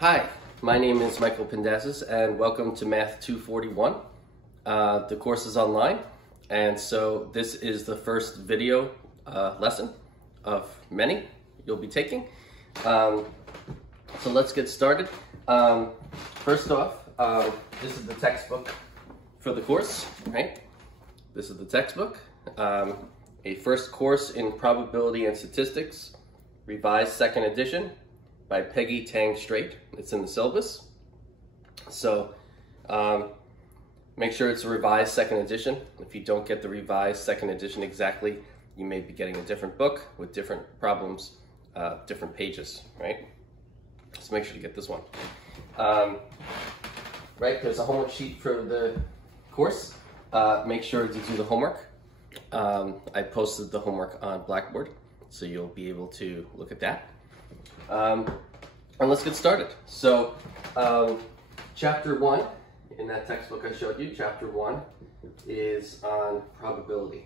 Hi, my name is Michael Pendazis and welcome to Math 241. The course is online, and so this is the first video lesson of many you'll be taking. So let's get started. First off, this is the textbook for the course, right? This is the textbook. A first course in probability and statistics, revised second edition by Peggy Tang Straight. It's in the syllabus. So make sure it's a revised second edition. If you don't get the revised second edition exactly, you may be getting a different book with different problems, different pages, right? So make sure to get this one. Right, there's a homework sheet for the course. Make sure to do the homework. I posted the homework on Blackboard, so you'll be able to look at that. And let's get started. So, chapter 1 in that textbook I showed you, chapter 1 is on probability.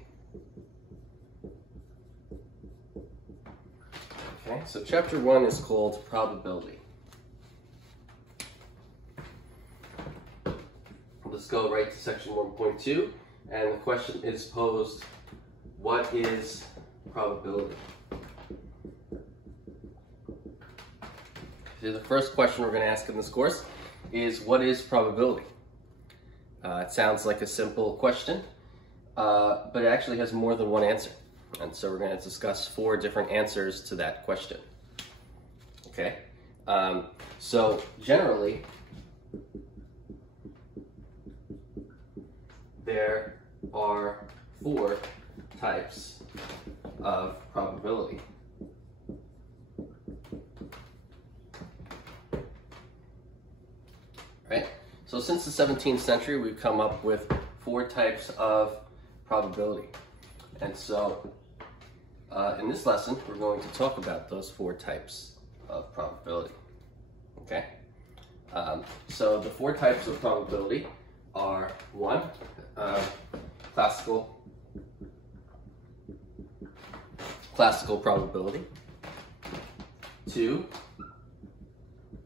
Okay, so chapter 1 is called probability. Let's go right to section 1.2, and the question is posed, what is probability? The first question we're going to ask in this course is, what is probability? It sounds like a simple question, but it actually has more than one answer. And so we're going to discuss 4 different answers to that question. Okay? So generally, there are 4 types of probability. Right? So since the 17th century, we've come up with 4 types of probability. And so in this lesson, we're going to talk about those 4 types of probability. Okay? So the 4 types of probability are 1, classical probability, 2,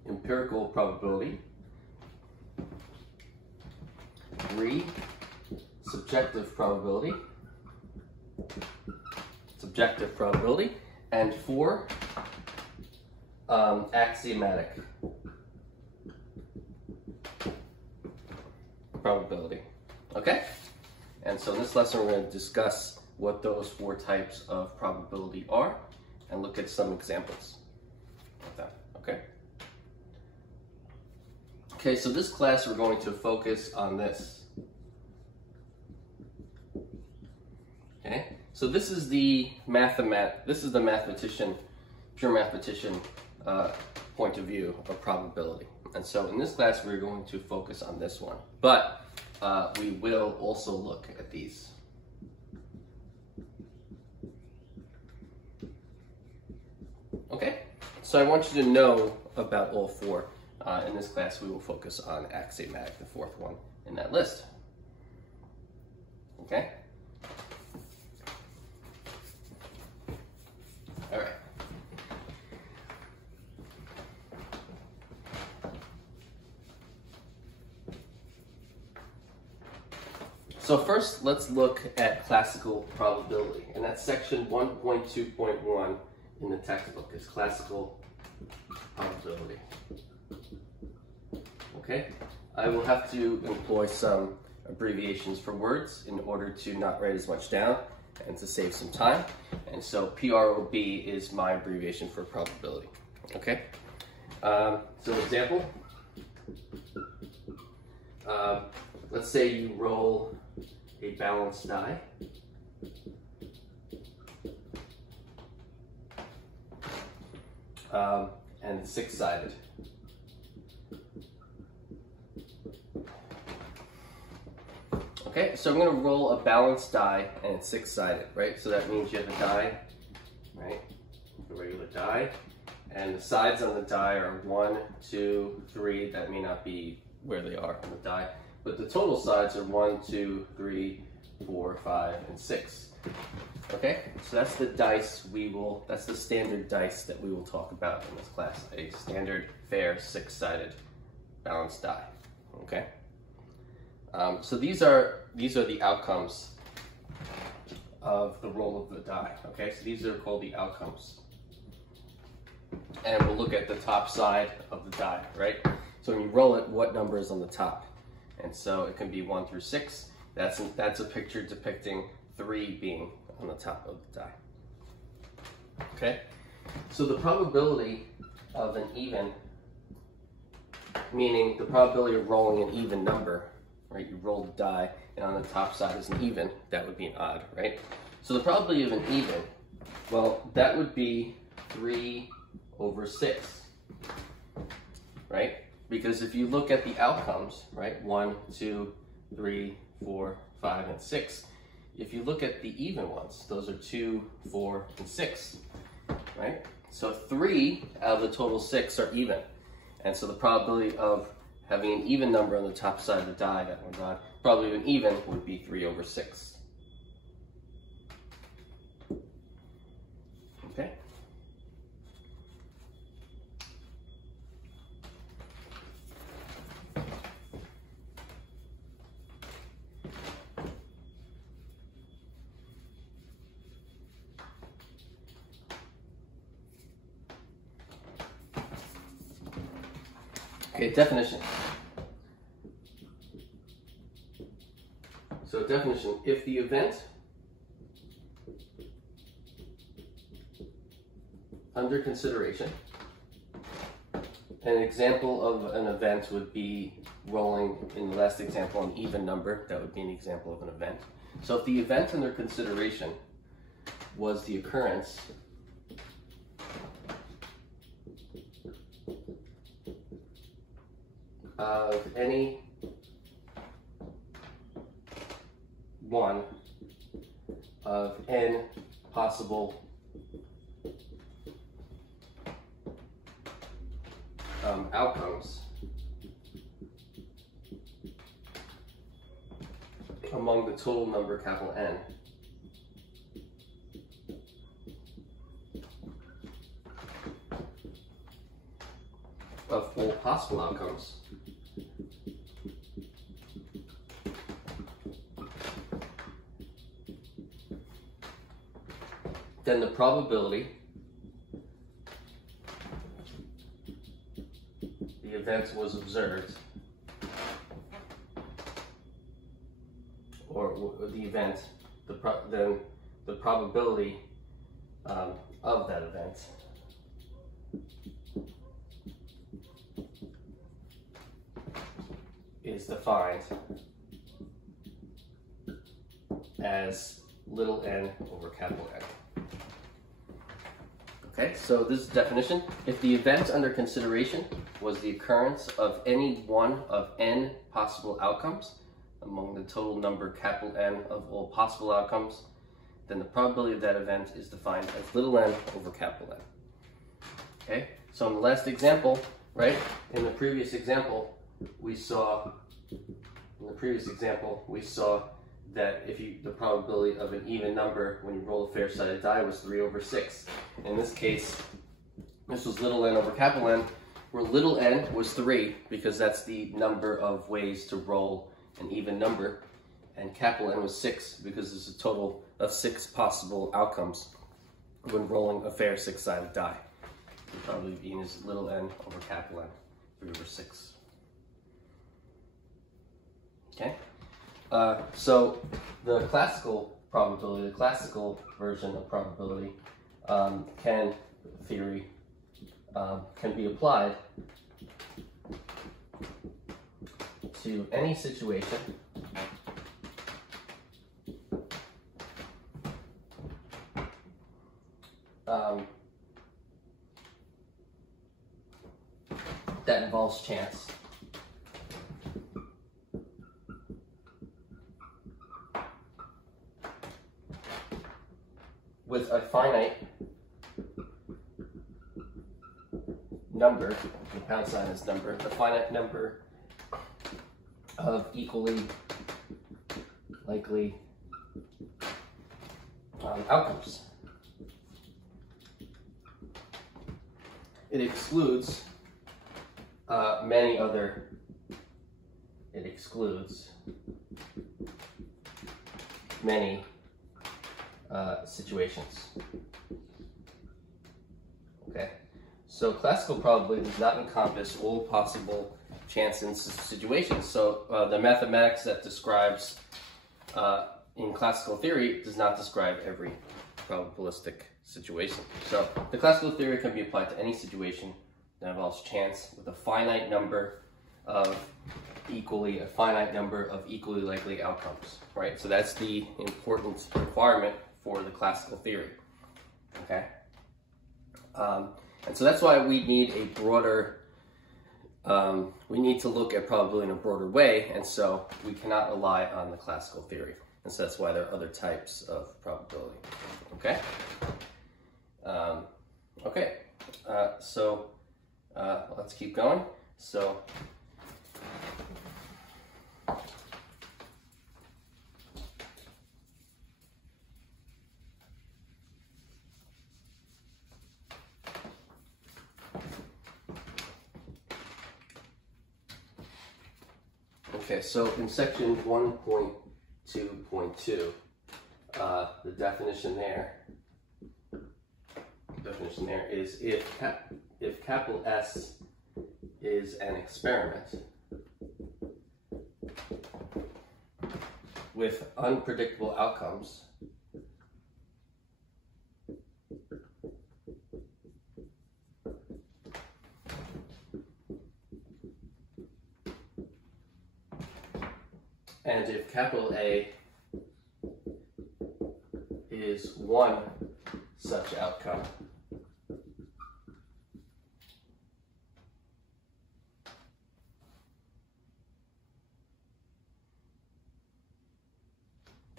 empirical probability, 3, subjective probability, and 4, axiomatic probability. Okay? And so in this lesson we're going to discuss what those 4 types of probability are and look at some examples of that. Okay? Okay, so this class we're going to focus on this. Okay? So this is the mathematician, pure mathematician point of view of probability. And so in this class we're going to focus on this one. But we will also look at these. Okay? So I want you to know about all 4. In this class, we will focus on axiomatic, the 4th one in that list. Okay? All right. So first, let's look at classical probability, and that's section 1.2.1 in the textbook. It's classical probability. Okay, I will have to employ some abbreviations for words in order to not write as much down and to save some time. And so PROB is my abbreviation for probability. Okay, so example, let's say you roll a balanced die. And 6-sided. Okay, so I'm going to roll a balanced die and it's 6-sided, right? So that means you have a die, right? A regular die, and the sides on the die are 1, 2, 3. That may not be where they are on the die, but the total sides are 1, 2, 3, 4, 5, and 6. Okay, so that's the dice that's the standard dice that we will talk about in this class. A standard, fair, six-sided, balanced die. Okay. So these are the outcomes of the roll of the die. Okay, so these are called the outcomes. And we'll look at the top side of the die, right? So when you roll it, what number is on the top? And so it can be 1 through 6. That's a picture depicting 3 being on the top of the die. Okay? So the probability of an even, meaning the probability of rolling an even number, right? You roll the die and on the top side is an even, that would be an odd, right? So the probability of an even, well, that would be 3 over 6, right? Because if you look at the outcomes, right, 1, 2, 3, 4, 5, and 6, if you look at the even ones, those are 2, 4, and 6, right? So 3 out of the total 6 are even. And so the probability of having an even number on the top side of the die, that one's odd, probability of an even would be 3 over 6. Okay? Okay, definition. So definition, if the event under consideration, an example of an event would be rolling, in the last example, an even number. That would be an example of an event. So if the event under consideration was the occurrence of any one of n possible outcomes among the total number capital N, of all possible outcomes, then the probability the event was observed, or the event, then the probability of that event is defined as little n over capital N. Okay, so this is the definition. If the event under consideration was the occurrence of any one of n possible outcomes among the total number capital N of all possible outcomes, then the probability of that event is defined as little n over capital N. Okay, so in the last example, right, in the previous example, we saw that the probability of an even number when you roll a fair-sided die was 3 over 6. In this case, this was little n over capital N, where little n was 3, because that's the number of ways to roll an even number, and capital N was 6, because there's a total of 6 possible outcomes when rolling a fair six-sided die. The probability being is little n over capital N, 3 over 6. Okay? So the classical probability, the classical version of probability can be applied to any situation that involves chance. With a finite number, the pound sign is number, a finite number of equally likely outcomes. It excludes many other situations. Okay, so classical probability does not encompass all possible chance in situations. So the mathematics that describes in classical theory does not describe every probabilistic situation. So the classical theory can be applied to any situation that involves chance with a finite number of equally likely outcomes, right? So that's the important requirement for the classical theory, okay? And so that's why we need a broader, we need to look at probability in a broader way, and so we cannot rely on the classical theory. And so that's why there are other types of probability, okay? So let's keep going. So so in section 1.2.2, the definition there is if capital S is an experiment with unpredictable outcomes, and if capital A is one such outcome,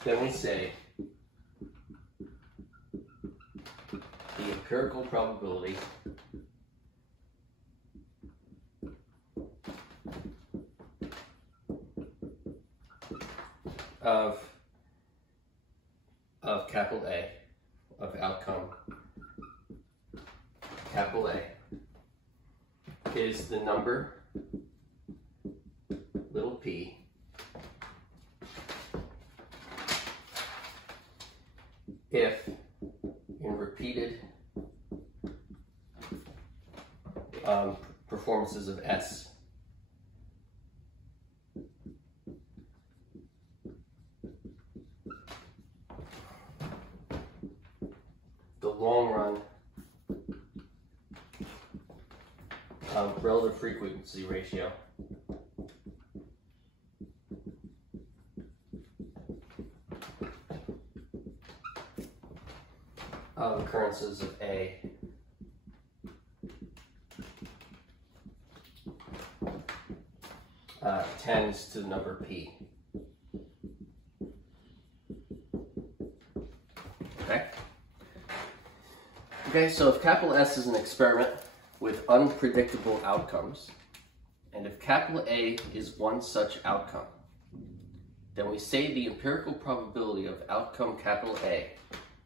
then we say the empirical probability of capital A, of outcome capital A, is the number little p if in repeated performances of S, the long run relative frequency ratio of occurrences of A tends to the number P. Okay, so if capital S is an experiment with unpredictable outcomes, and if capital A is one such outcome, then we say the empirical probability of outcome capital A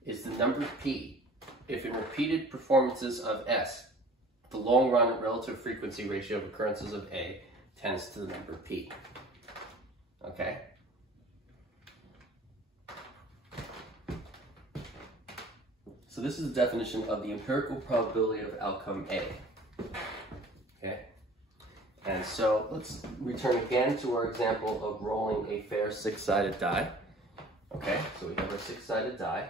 is the number P if in repeated performances of S, the long run relative frequency ratio of occurrences of A tends to the number P. Okay? So this is the definition of the empirical probability of outcome A. Okay? And so let's return again to our example of rolling a fair six-sided die. Okay, so we have our six-sided die.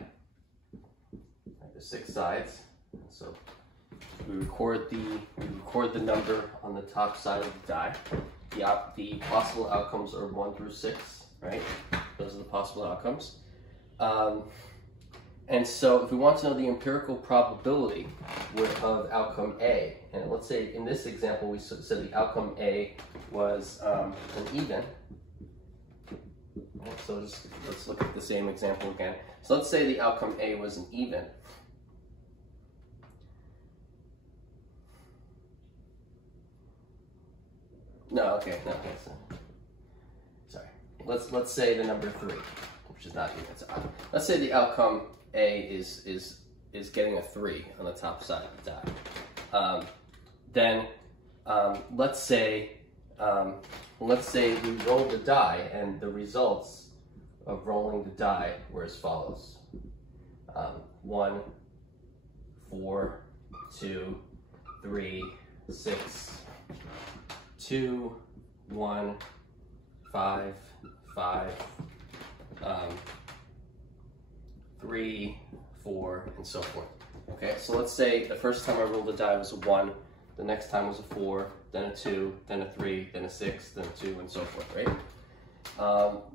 There's six sides. So we record the number on the top side of the die. The possible outcomes are 1 through 6, right? Those are the possible outcomes. And so if we want to know the empirical probability of outcome A, and let's say in this example we said the outcome A was an even. So let's look at the same example again. So let's say the outcome A was an even. Sorry. Let's say the number 3, which is not even. So let's say the outcome A is getting a 3 on the top side of the die. Then let's say we roll the die, and the results of rolling the die were as follows: 1, 4, 2, 3, 6, 2, 1, 5, 5, 3, 4, and so forth. Okay, so let's say the first time I rolled the die was a 1, the next time was a 4, then a 2, then a 3, then a 6, then a 2, and so forth, right?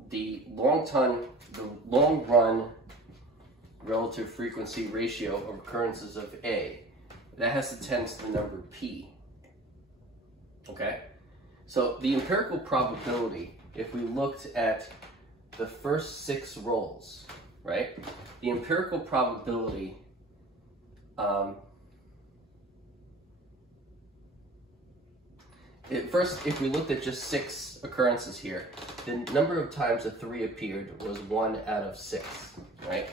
The long run relative frequency ratio of occurrences of A, that has to tend to the number P. Okay? So the empirical probability, if we looked at the first 6 rolls, right? The empirical probability if we looked at just 6 occurrences here, the number of times a 3 appeared was 1 out of 6, right?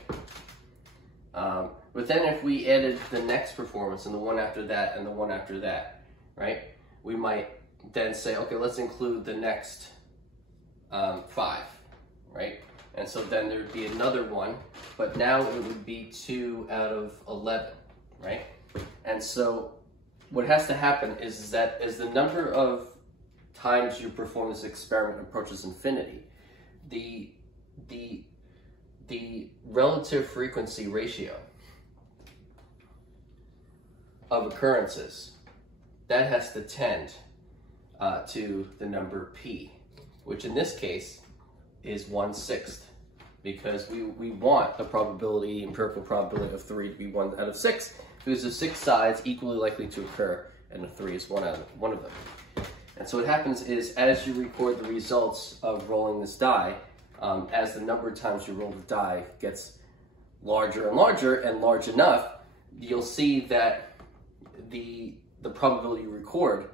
But then if we added the next performance and the one after that and the one after that, right? We might then say, okay, let's include the next 5, right? And so then there would be another one, but now it would be 2 out of 11, right? And so what has to happen is that as the number of times you perform this experiment approaches infinity, the relative frequency ratio of occurrences, that has to tend to the number P, which in this case is 1/6, because we want the probability, empirical probability of 3 to be 1 out of 6, because there's 6 sides equally likely to occur, and the 3 is one of them. And so what happens is, as you record the results of rolling this die, as the number of times you roll the die gets larger and larger and large enough, you'll see that the probability you record,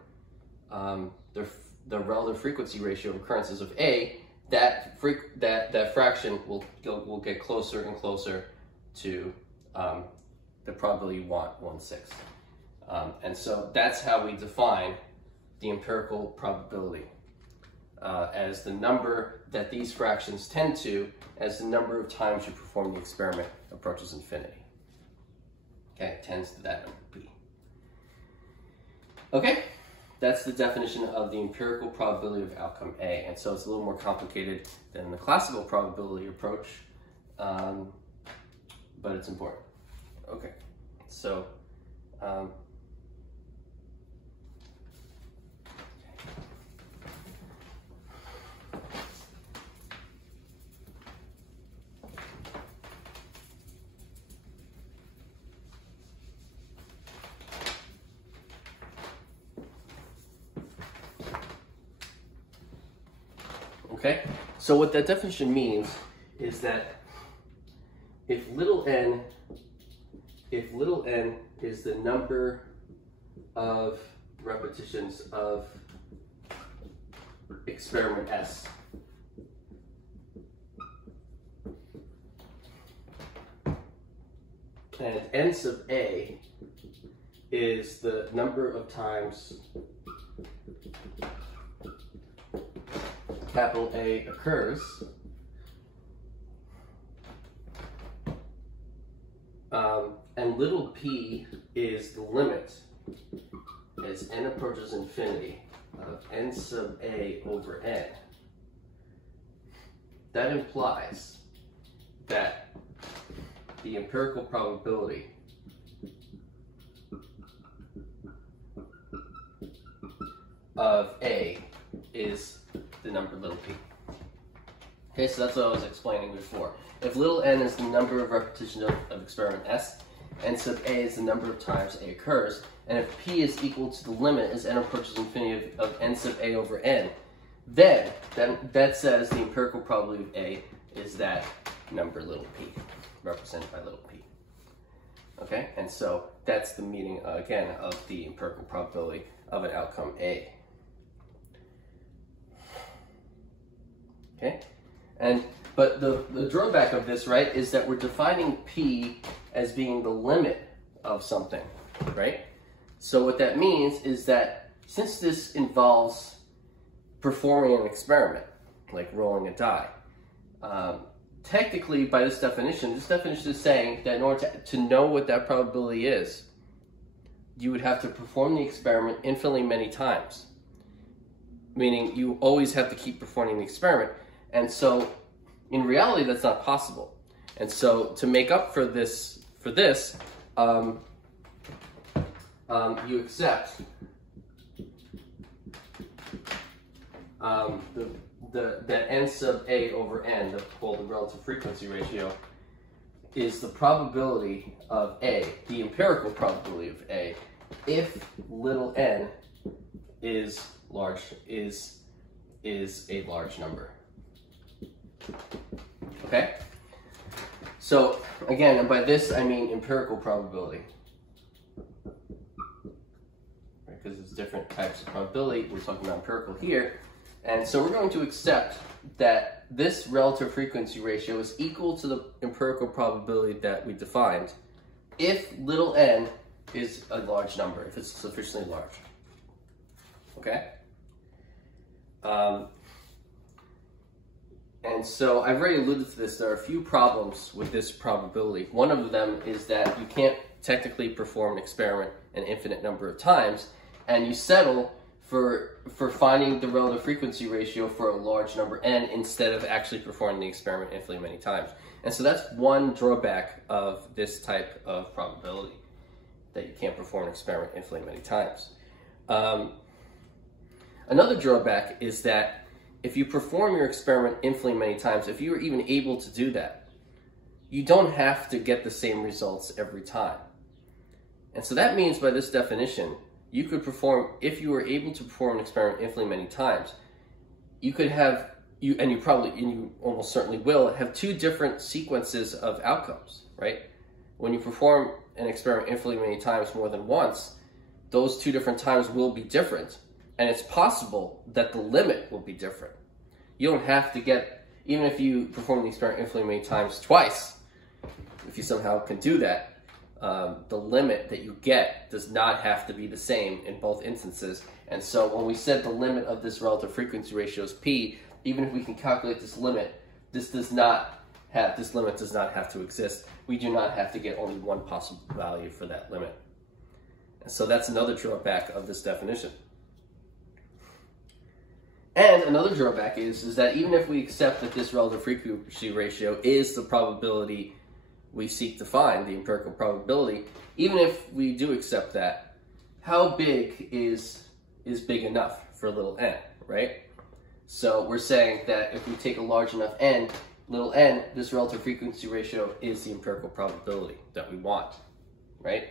the relative frequency ratio of occurrences of A, that fraction will get closer and closer to the probability you want, 1/6. And so that's how we define the empirical probability, as the number that these fractions tend to as the number of times you perform the experiment approaches infinity. Okay, it tends to that number P. Okay, that's the definition of the empirical probability of outcome A. And so it's a little more complicated than the classical probability approach, but it's important. Okay, so okay, so what that definition means is that if little n is the number of repetitions of experiment S, and n sub A is the number of times capital A occurs, and little p is the limit as n approaches infinity of n sub A over n. That implies that the empirical probability of A is the number little p. Okay, so that's what I was explaining before. If little n is the number of repetitions of experiment S, n sub A is the number of times A occurs, and if p is equal to the limit as n approaches infinity of n sub A over n, then that says the empirical probability of A is that number little p, represented by little p. Okay, and so that's the meaning, again, of the empirical probability of an outcome A. Okay, But the drawback of this, right, is that we're defining P as being the limit of something, right? So what that means is that since this involves performing an experiment, like rolling a die, technically by this definition is saying that in order to know what that probability is, you would have to perform the experiment infinitely many times. Meaning you always have to keep performing the experiment. And so in reality, that's not possible. And so to make up for this, you accept that n sub a over n, called the relative frequency ratio, is the probability of A, the empirical probability of A, if little n is a large number. Okay? So again, and by this I mean empirical probability. Because it's different types of probability. We're talking about empirical here. And so we're going to accept that this relative frequency ratio is equal to the empirical probability that we defined if little n is a large number, if it's sufficiently large. Okay? And so I've already alluded to this. There are a few problems with this probability. One of them is that you can't technically perform an experiment an infinite number of times, and you settle for finding the relative frequency ratio for a large number n instead of actually performing the experiment infinitely many times. And so that's one drawback of this type of probability, that you can't perform an experiment infinitely many times. Another drawback is that if you perform your experiment infinitely many times, if you were even able to do that, you don't have to get the same results every time. And so that means by this definition, you could perform, if you were able to perform an experiment infinitely many times, you could have, you almost certainly will, have two different sequences of outcomes, right? When you perform an experiment infinitely many times more than once, those two different times will be different. And it's possible that the limit will be different. You don't have to get, even if you perform the experiment infinitely many times twice, if you somehow can do that, the limit that you get does not have to be the same in both instances. And so when we said the limit of this relative frequency ratio is P, even if we can calculate this limit, this limit does not have to exist. We do not have to get only one possible value for that limit. And so that's another drawback of this definition. And another drawback is that even if we accept that this relative frequency ratio is the probability we seek to find, the empirical probability, even if we do accept that, how big is big enough for little n, right? So we're saying that if we take a large enough n, little n, this relative frequency ratio is the empirical probability that we want, right?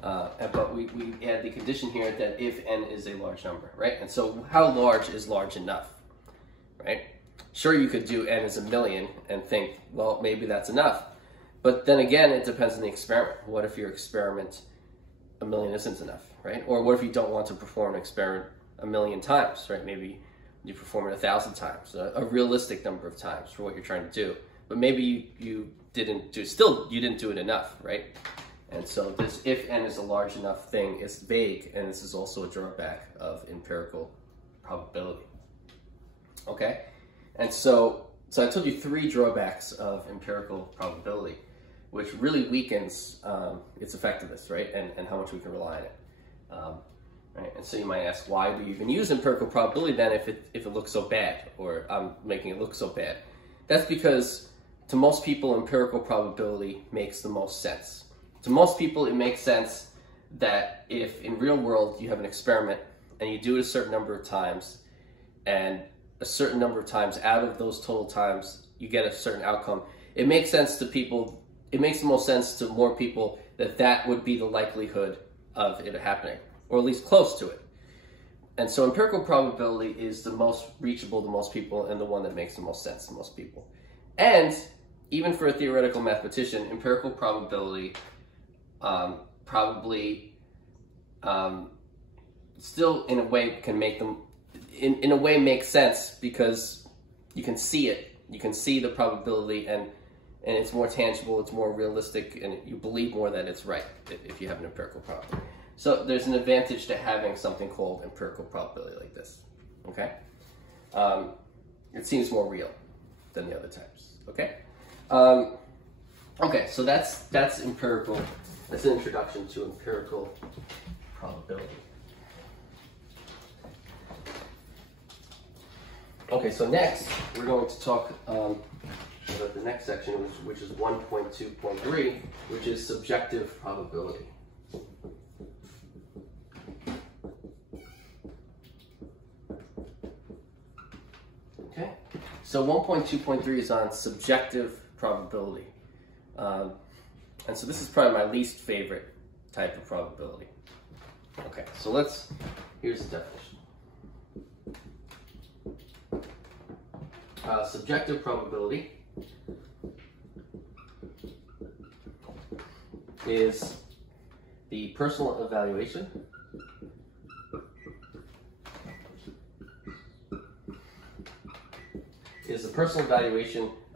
But we add the condition here that if n is a large number, right? And so how large is large enough, right? Sure, you could do n as 1,000,000 and think, well, maybe that's enough. But then again, it depends on the experiment. What if your experiment 1,000,000 isn't enough, right? Or what if you don't want to perform an experiment 1,000,000 times, right? Maybe you perform it 1,000 times, a realistic number of times for what you're trying to do. But maybe you didn't do it enough, right? And so this if n is a large enough thing is vague, and this is also a drawback of empirical probability. Okay? And so I told you three drawbacks of empirical probability, which really weakens its effectiveness, right? And how much we can rely on it. Right? And so you might ask, why do you even use empirical probability then if it looks so bad, or I'm making it look so bad? That's because to most people, empirical probability makes the most sense. To most people, it makes sense that if in real world you have an experiment and you do it a certain number of times, and a certain number of times out of those total times you get a certain outcome, it makes sense to people, it makes the most sense to more people that would be the likelihood of it happening, or at least close to it. And so empirical probability is the most reachable to most people and the one that makes the most sense to most people. And even for a theoretical mathematician, empirical probability still in a way can make them, in a way makes sense because you can see it. you can see the probability, and it's more tangible, it's more realistic, and you believe more that it's right if you have an empirical probability. So there's an advantage to having something called empirical probability like this, okay? It seems more real than the other types, okay? Okay, so that's empirical. That's an introduction to empirical probability. Okay, so next we're going to talk about the next section, which is 1.2.3, which is subjective probability. Okay, so 1.2.3 is on subjective probability. And so this is probably my least favorite type of probability. Okay, so here's the definition. Subjective probability is the personal evaluation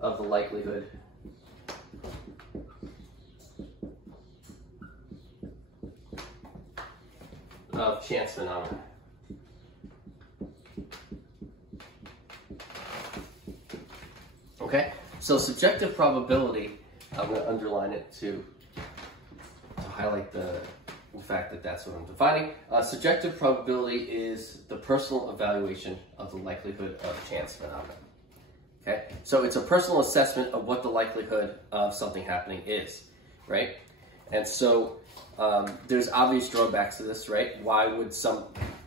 of the likelihood of chance phenomena. Okay, so subjective probability, I'm going to underline it to highlight the fact that that's what I'm defining. Subjective probability is the personal evaluation of the likelihood of chance phenomena. Okay, so it's a personal assessment of what the likelihood of something happening is, right? And so there's obvious drawbacks to this, right? Why would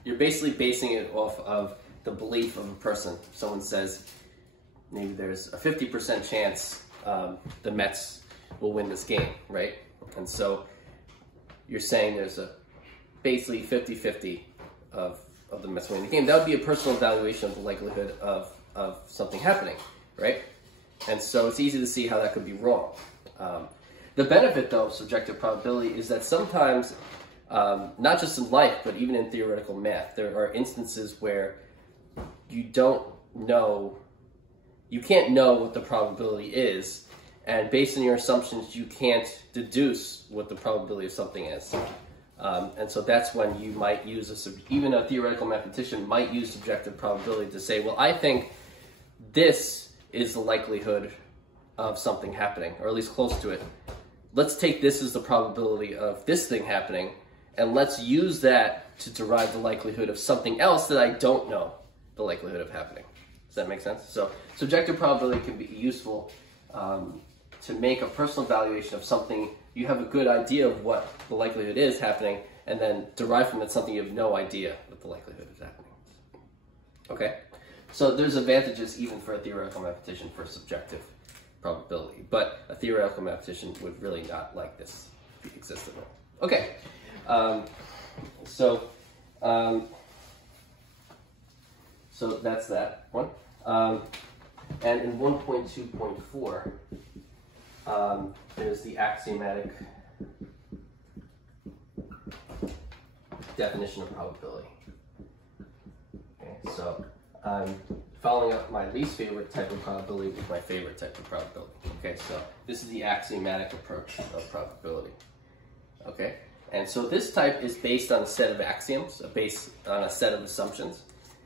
you're basically basing it off of the belief of a person. Someone says, maybe there's a 50% chance the Mets will win this game, right? And so you're saying there's basically 50-50 of the Mets winning the game. That would be a personal evaluation of the likelihood of something happening, right? And so it's easy to see how that could be wrong. The benefit, though, of subjective probability is that sometimes, not just in life, but even in theoretical math, there are instances where you can't know what the probability is, and based on your assumptions, you can't deduce what the probability of something is. And so that's when you might use even a theoretical mathematician might use subjective probability to say, well, I think this is the likelihood of something happening, or at least close to it. Let's take this as the probability of this thing happening, and let's use that to derive the likelihood of something else that I don't know the likelihood of happening. Does that make sense? So subjective probability can be useful to make a personal evaluation of something. You have a good idea of what the likelihood is happening, and then derive from that something you have no idea what the likelihood is happening. Okay? So there's advantages even for a theoretical mathematician for subjective probability, but a theoretical mathematician would really not like this if it existed. Okay, so that's that one. And in 1.2.4, there's the axiomatic definition of probability. Okay, so I'm following up my least favorite type of probability with my favorite type of probability. Okay, so this is the axiomatic approach of probability. Okay, and so this type is based on a set of axioms, based on a set of assumptions,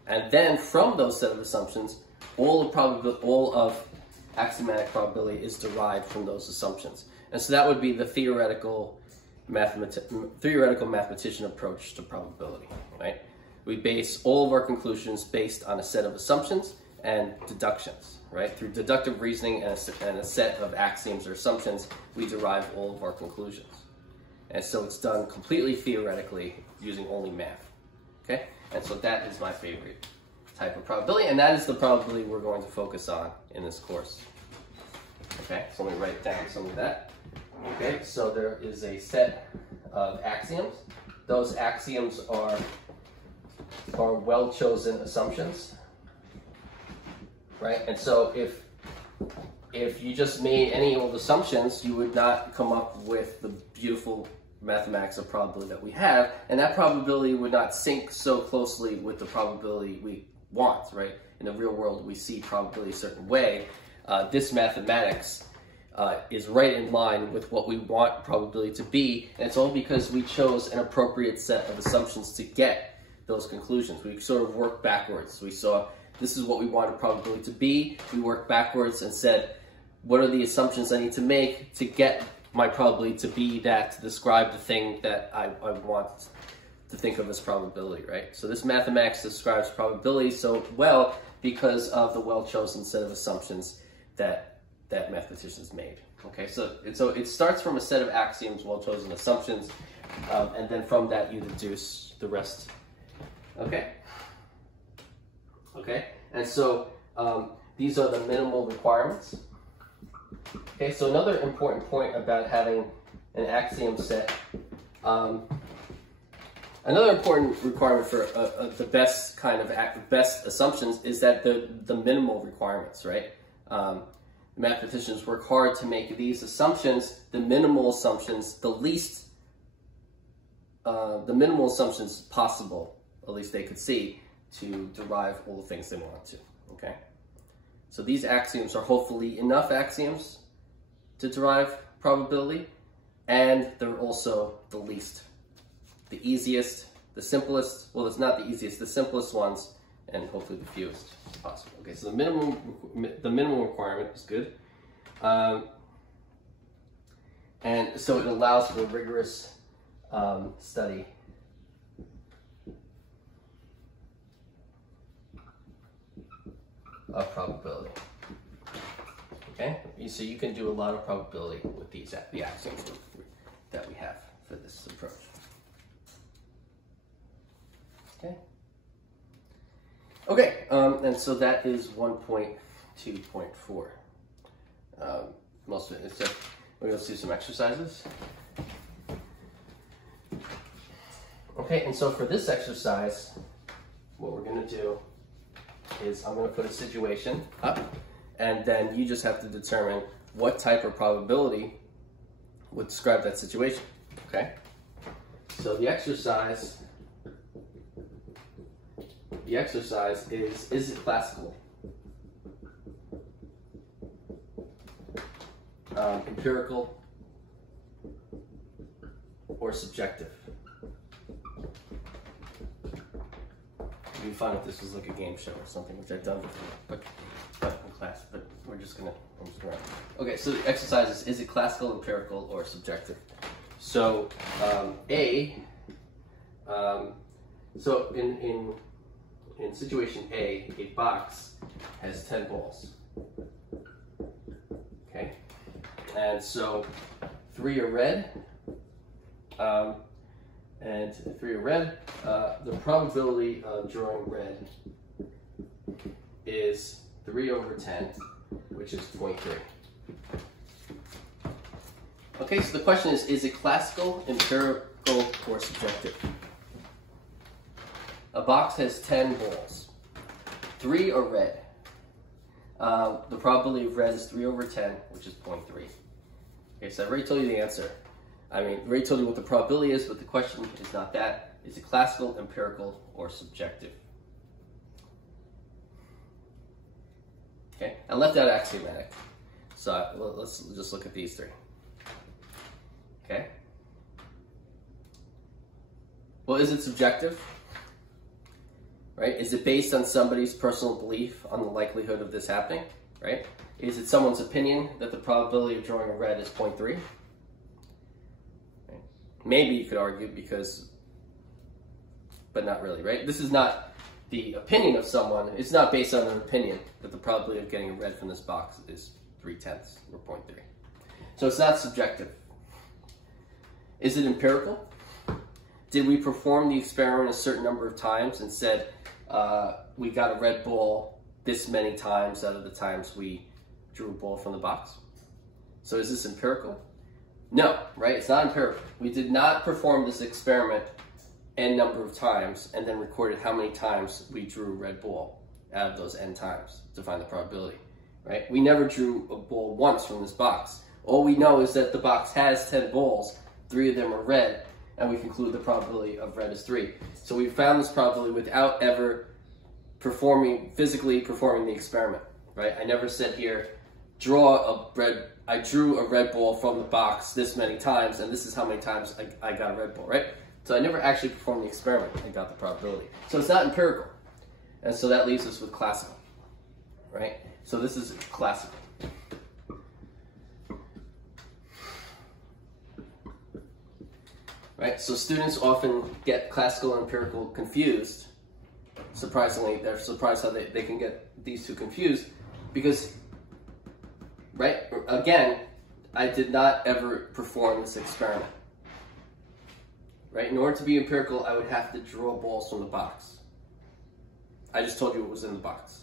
and then from those set of assumptions, all of axiomatic probability is derived from those assumptions. And so that would be the theoretical mathematician approach to probability, right? We base all of our conclusions based on a set of assumptions and deductions, right? Through deductive reasoning and a set of axioms or assumptions, we derive all of our conclusions. And so it's done completely theoretically using only math, okay? And so that is my favorite type of probability, and that is the probability we're going to focus on in this course. Okay, so let me write down some of that. Okay, so there is a set of axioms. Those axioms are well-chosen assumptions, right? And so if you just made any old assumptions, you would not come up with the beautiful mathematics of probability that we have, and that probability would not sync so closely with the probability we want, right? In the real world, we see probability a certain way. this mathematics is right in line with what we want probability to be, and it's all because we chose an appropriate set of assumptions to get those conclusions. We sort of worked backwards. We saw this is what we wanted probability to be. We worked backwards and said, what are the assumptions I need to make to get my probability to be that, to describe the thing that I want to think of as probability, right? So this mathematics describes probability so well because of the well-chosen set of assumptions that mathematicians made. Okay, so it starts from a set of axioms, well-chosen assumptions, and then from that you deduce the rest. Okay, and so these are the minimal requirements. Okay, so another important point about having an axiom set, another important requirement for the best kind of best assumptions is that the minimal requirements, right? Mathematicians work hard to make these assumptions, the minimal assumptions, the minimal assumptions possible, at least they could see, to derive all the things they want to, okay? So these axioms are hopefully enough axioms to derive probability, and they're also the least, the easiest, the simplest, well, it's not the easiest, the simplest ones, and hopefully the fewest possible. Okay, so the minimum requirement is good. And so it allows for rigorous study of probability. Okay, so you can do a lot of probability with the axioms that we have for this approach. Okay, and so that is 1.2.4. Most of it. So we're going to see some exercises. Okay, and so for this exercise, what we're going to do is I'm going to put a situation up, and then you just have to determine what type of probability would describe that situation. Okay, so the exercise is it classical? Empirical or subjective? It'd be fun if this was like a game show or something, which I've done before, but in class, but I'm just gonna. Okay, so the exercise is it classical, empirical, or subjective? So so in situation A box has 10 balls. Okay, and so 3 are red, the probability of drawing red is 3/10, which is 0.3. Okay, so the question is it classical, empirical, or subjective? A box has 10 balls. 3 are red. The probability of red is 3/10, which is 0.3. Okay, so I already told you the answer. I already told you what the probability is, but the question is not that. Is it classical, empirical, or subjective? Okay, I left out axiomatic. So let's just look at these 3. Okay. Well, is it subjective? Right? Is it based on somebody's personal belief on the likelihood of this happening? Right? Is it someone's opinion that the probability of drawing a red is 0.3? Right? Maybe you could argue but not really, right? This is not the opinion of someone. It's not based on an opinion that the probability of getting a red from this box is 0.3 or 0.3. So it's not subjective. Is it empirical? Did we perform the experiment a certain number of times and said we got a red ball this many times out of the times we drew a ball from the box? So is this empirical? No, right? It's not empirical. We did not perform this experiment n number of times and then recorded how many times we drew a red ball out of those n times to find the probability, right? We never drew a ball once from this box. All we know is that the box has 10 balls, 3 of them are red, and we conclude the probability of red is 3. So we found this probability without ever physically performing the experiment, right? I never said here, I drew a red ball from the box this many times, and this is how many times I got a red ball, right? So I never actually performed the experiment and got the probability. So it's not empirical. And so that leaves us with classical, right? So this is classical. Right? So students often get classical and empirical confused. Surprisingly, they're surprised how they can get these two confused because, right, again, I did not ever perform this experiment. Right? In order to be empirical, I would have to draw balls from the box. I just told you what was in the box.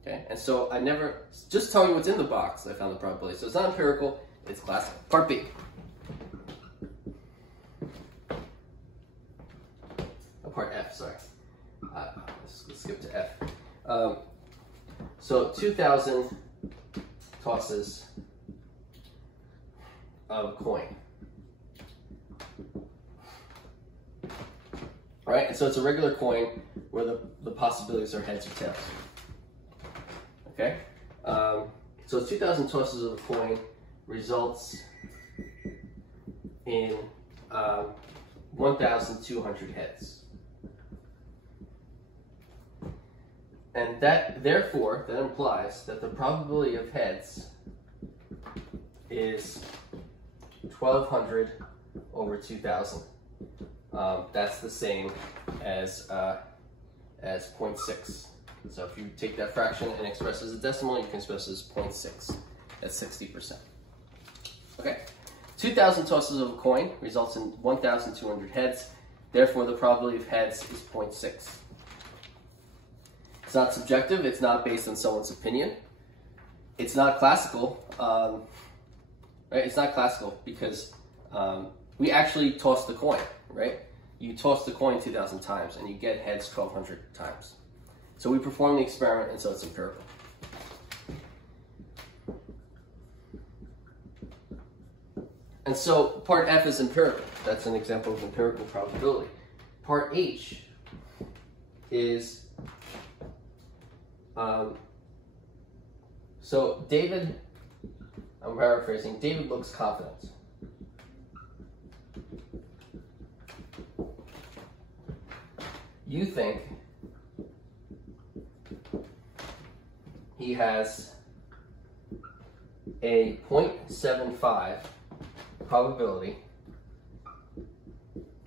Okay? And so I never, just telling you what's in the box, I found the probability. So it's not empirical, it's classical. Part B. Part F, sorry. Let's skip to F. So 2,000 tosses of coin. All right, and so it's a regular coin where the possibilities are heads or tails. Okay? So 2,000 tosses of a coin results in 1,200 heads. And therefore, that implies that the probability of heads is 1,200 over 2,000. That's the same as 0.6. So if you take that fraction and express it as a decimal, you can express it as 0.6. That's 60%. Okay. 2,000 tosses of a coin results in 1,200 heads. Therefore, the probability of heads is 0.6. It's not subjective. It's not based on someone's opinion. It's not classical. Right? It's not classical because we actually toss the coin, right? You toss the coin 2,000 times and you get heads 1,200 times. So we perform the experiment, and so it's empirical. And so part F is empirical. That's an example of empirical probability. Part H is, so David, I'm paraphrasing, David looks confident. You think he has a 0.75 probability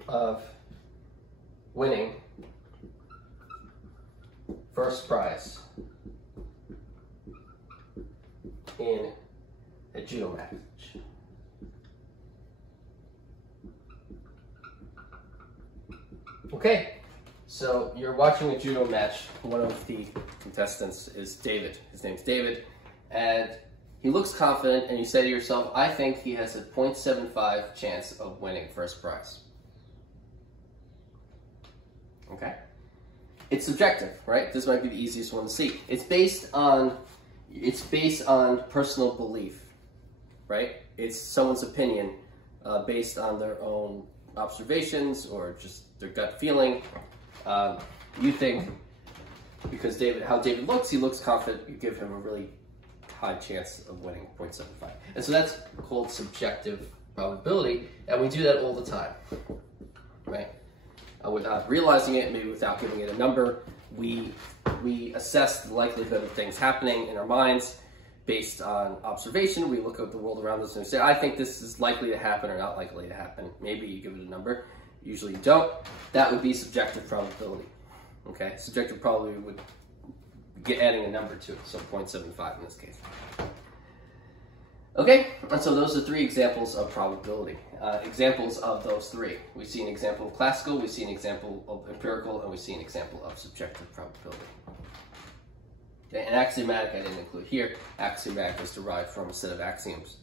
of winning first prize in a judo match. Okay, so you're watching a judo match. One of the contestants is David. His name's David, and he looks confident, and you say to yourself, I think he has a 0.75 chance of winning first prize. Okay? It's subjective, right? This might be the easiest one to see. It's based on personal belief, right? It's someone's opinion based on their own observations or just their gut feeling. You think, because how David looks, he looks confident, you give him a really high chance of winning 0.75. And so that's called subjective probability, and we do that all the time, right? Without realizing it, maybe without giving it a number, we assess the likelihood of things happening in our minds based on observation. We look at the world around us and we say, I think this is likely to happen or not likely to happen. Maybe you give it a number. Usually you don't. That would be subjective probability. Okay? Subjective probability would get adding a number to it, so 0.75 in this case. Okay, and so those are three examples of probability. Examples of those three. We see an example of classical, we see an example of empirical, and we see an example of subjective probability. Okay, and axiomatic I didn't include here. Axiomatic is derived from a set of axioms.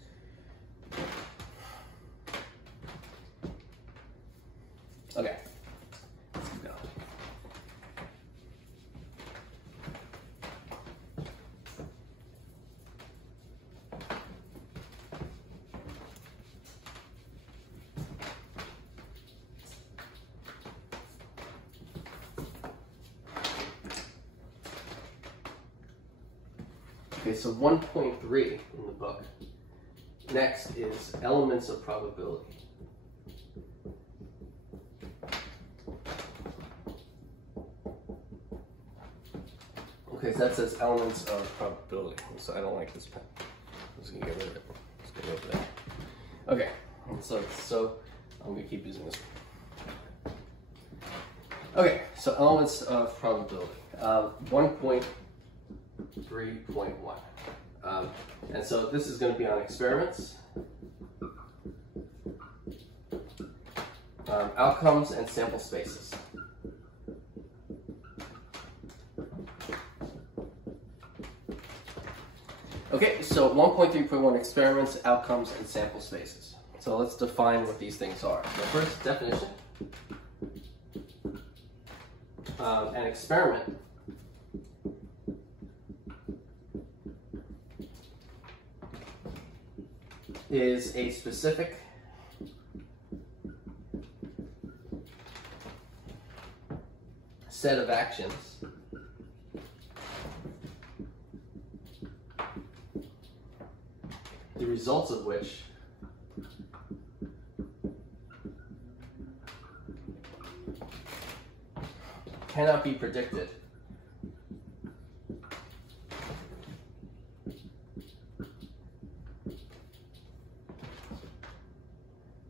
Okay. Let's keep going. Okay, so 1.3 in the book. Next is elements of probability. Okay, so that says elements of probability. So I don't like this pen. I'm just gonna get rid of it. Just get rid of that. Okay, so I'm gonna keep using this one. Okay, so elements of probability. 1.3.1. And so this is going to be on experiments, outcomes, and sample spaces. Okay, so 1.3.1 experiments, outcomes, and sample spaces. So let's define what these things are. So first, definition. An experiment is a specific set of actions the results of which cannot be predicted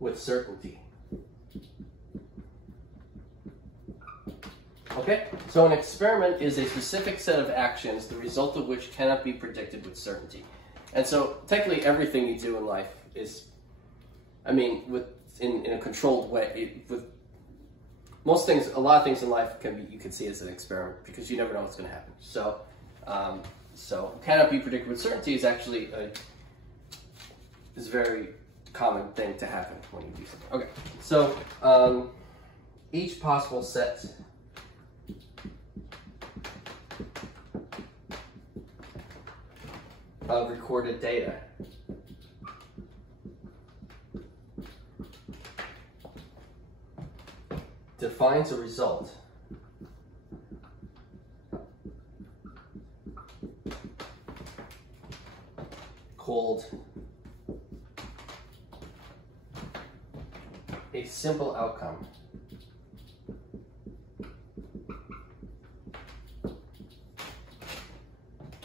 with certainty. Okay, so an experiment is a specific set of actions, the result of which cannot be predicted with certainty. And so technically everything you do in life is, I mean, in a controlled way, with most things, a lot of things in life you can see as an experiment because you never know what's going to happen. So, cannot be predicted with certainty is actually is a very common thing to happen when you do something. Okay, so each possible set of recorded data defines a result called a simple outcome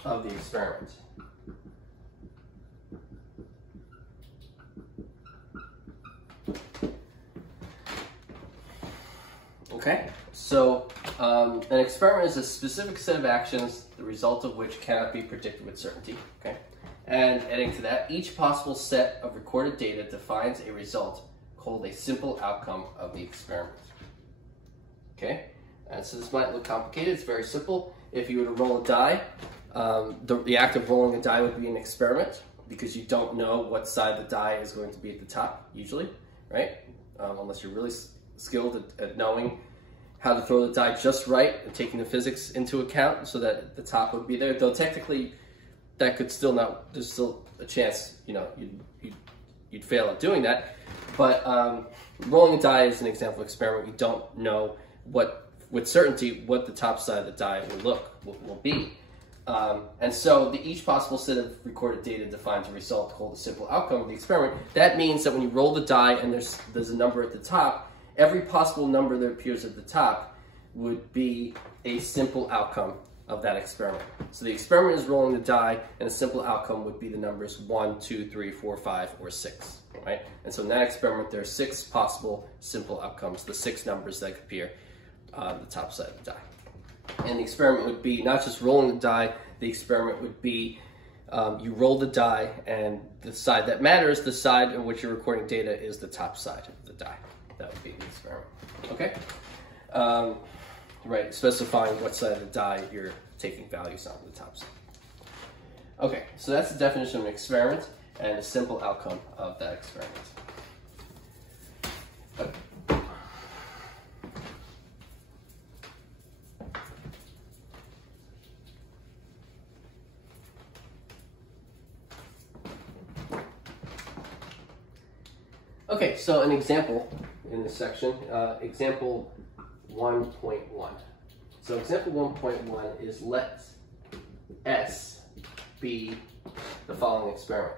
of the experiment. Okay, so an experiment is a specific set of actions, the result of which cannot be predicted with certainty. Okay, and adding to that, each possible set of recorded data defines a result called a simple outcome of the experiment. Okay, and so this might look complicated. It's very simple. If you were to roll a die, the act of rolling a die would be an experiment because you don't know what side the die is going to be at the top, usually, right? Unless you're really skilled at knowing how to throw the die just right and taking the physics into account so that the top would be there. Though technically, that could still not. There's still a chance, you know, you'd fail at doing that. But rolling a die is an example of experiment. You don't know with certainty what the top side of the die will be. And so each possible set of recorded data defines a result called a simple outcome of the experiment. That means that when you roll the die and there's a number at the top, every possible number that appears at the top would be a simple outcome of that experiment. So the experiment is rolling the die, and a simple outcome would be the numbers 1, 2, 3, 4, 5, or 6, right? And so in that experiment, there are 6 possible simple outcomes, the 6 numbers that appear on the top side of the die. And the experiment would be not just rolling the die, the experiment would be you roll the die, and the side that matters, the side in which you're recording data, is the top side of the die. That would be the experiment. Okay? Right, specifying what side of the die you're taking values on the top side. Okay, so that's the definition of an experiment and a simple outcome of that experiment. Okay, so an example in this section, example 1.1. So example 1.1 is let S be the following experiment.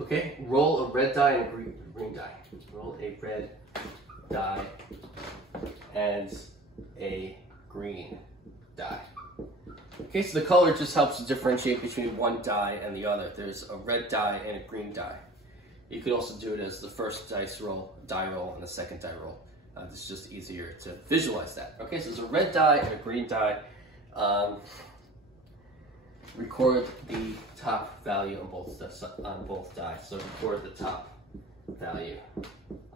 Okay, roll a red die and a green die. Roll a red die and a green die. Okay, so the color just helps to differentiate between one die and the other. There's a red die and a green die. You could also do it as the first die roll, and the second die roll. This is just easier to visualize that. Okay, so there's a red die and a green die. Record the top value on both dies. So record the top value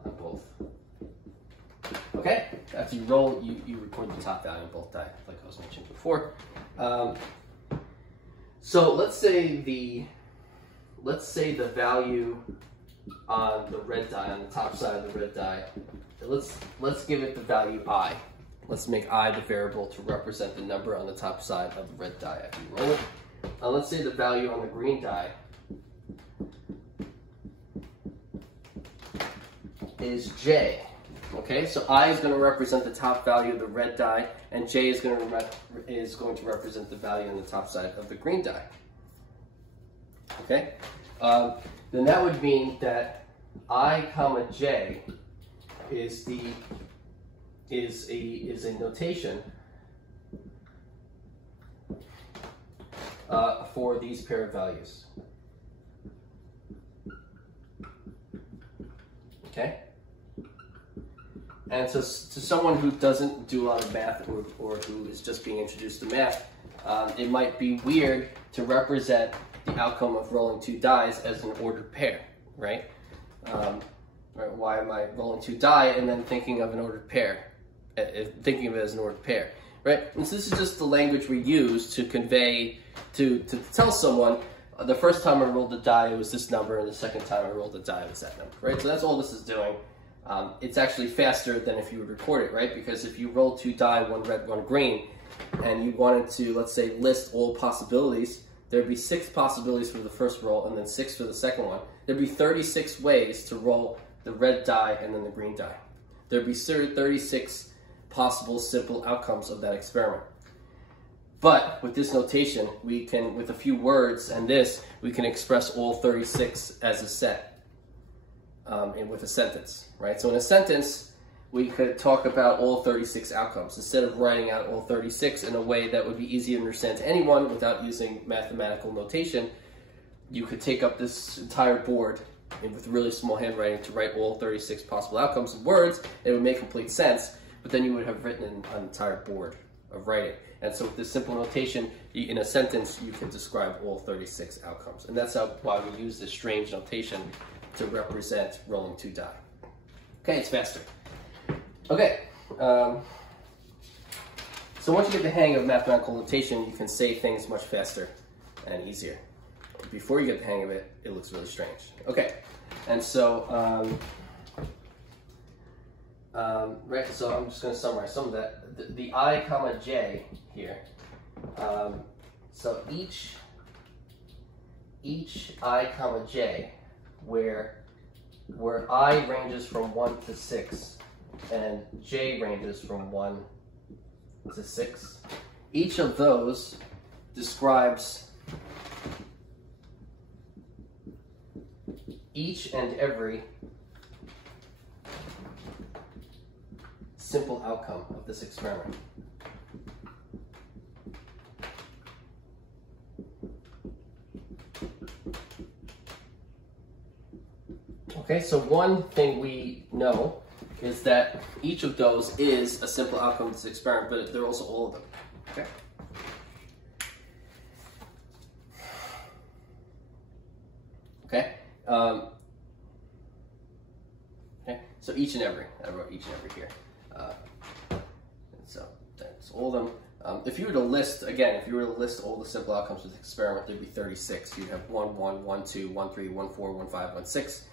on both. Okay, after you roll, you record the top value on both die, like I was mentioning before. So let's say the value on the red die, on the top side of the red die, let's give it the value I. Let's make I the variable to represent the number on the top side of the red die after you roll it. Let's say the value on the green die is J. Okay, so I is going to represent the top value of the red die, and J is going to represent the value on the top side of the green die. Okay, then that would mean that I comma J is a notation for these pair of values. Okay? And so to someone who doesn't do a lot of math or who is just being introduced to math, it might be weird to represent the outcome of rolling two dice as an ordered pair, right? Right? Why am I rolling two die and then thinking of an ordered pair, thinking of it as an ordered pair, right? And so this is just the language we use to convey, to tell someone, the first time I rolled the die, it was this number, and the second time I rolled the die, it was that number, right? So that's all this is doing. It's actually faster than if you would record it, right? Because if you roll two die, one red, one green, and you wanted to, let's say, list all possibilities, there'd be 6 possibilities for the first roll and then 6 for the second one. There'd be 36 ways to roll the red die and then the green die. There'd be 36 possible simple outcomes of that experiment. But with this notation, we can, with a few words and this, we can express all 36 as a set and with a sentence, right? So in a sentence, we could talk about all 36 outcomes instead of writing out all 36 in a way that would be easy to understand to anyone without using mathematical notation. You could take up this entire board and with really small handwriting to write all 36 possible outcomes in words. It would make complete sense, but then you would have written an entire board of writing. And so with this simple notation, in a sentence, you can describe all 36 outcomes. And that's why we use this strange notation to represent rolling two die. Okay, it's faster. Okay, so once you get the hang of mathematical notation, you can say things much faster and easier. Before you get the hang of it, it looks really strange. Okay, and so, right, so I'm just going to summarize some of that. The I comma J here, so each I comma J, where I ranges from 1 to 6, and J ranges from 1 to 6. Each of those describes each and every simple outcome of this experiment. Okay, so one thing we know is that each of those is a simple outcome of this experiment, but they're also all of them. Okay. Okay. Okay. So each and every, I wrote each and every here. And so that's all of them. If you were to list, again, if you were to list all the simple outcomes of the experiment, there'd be 36. You'd have 1, 1, 1, 2, 1, 3, 1, 4, 1, 5, 1, 6.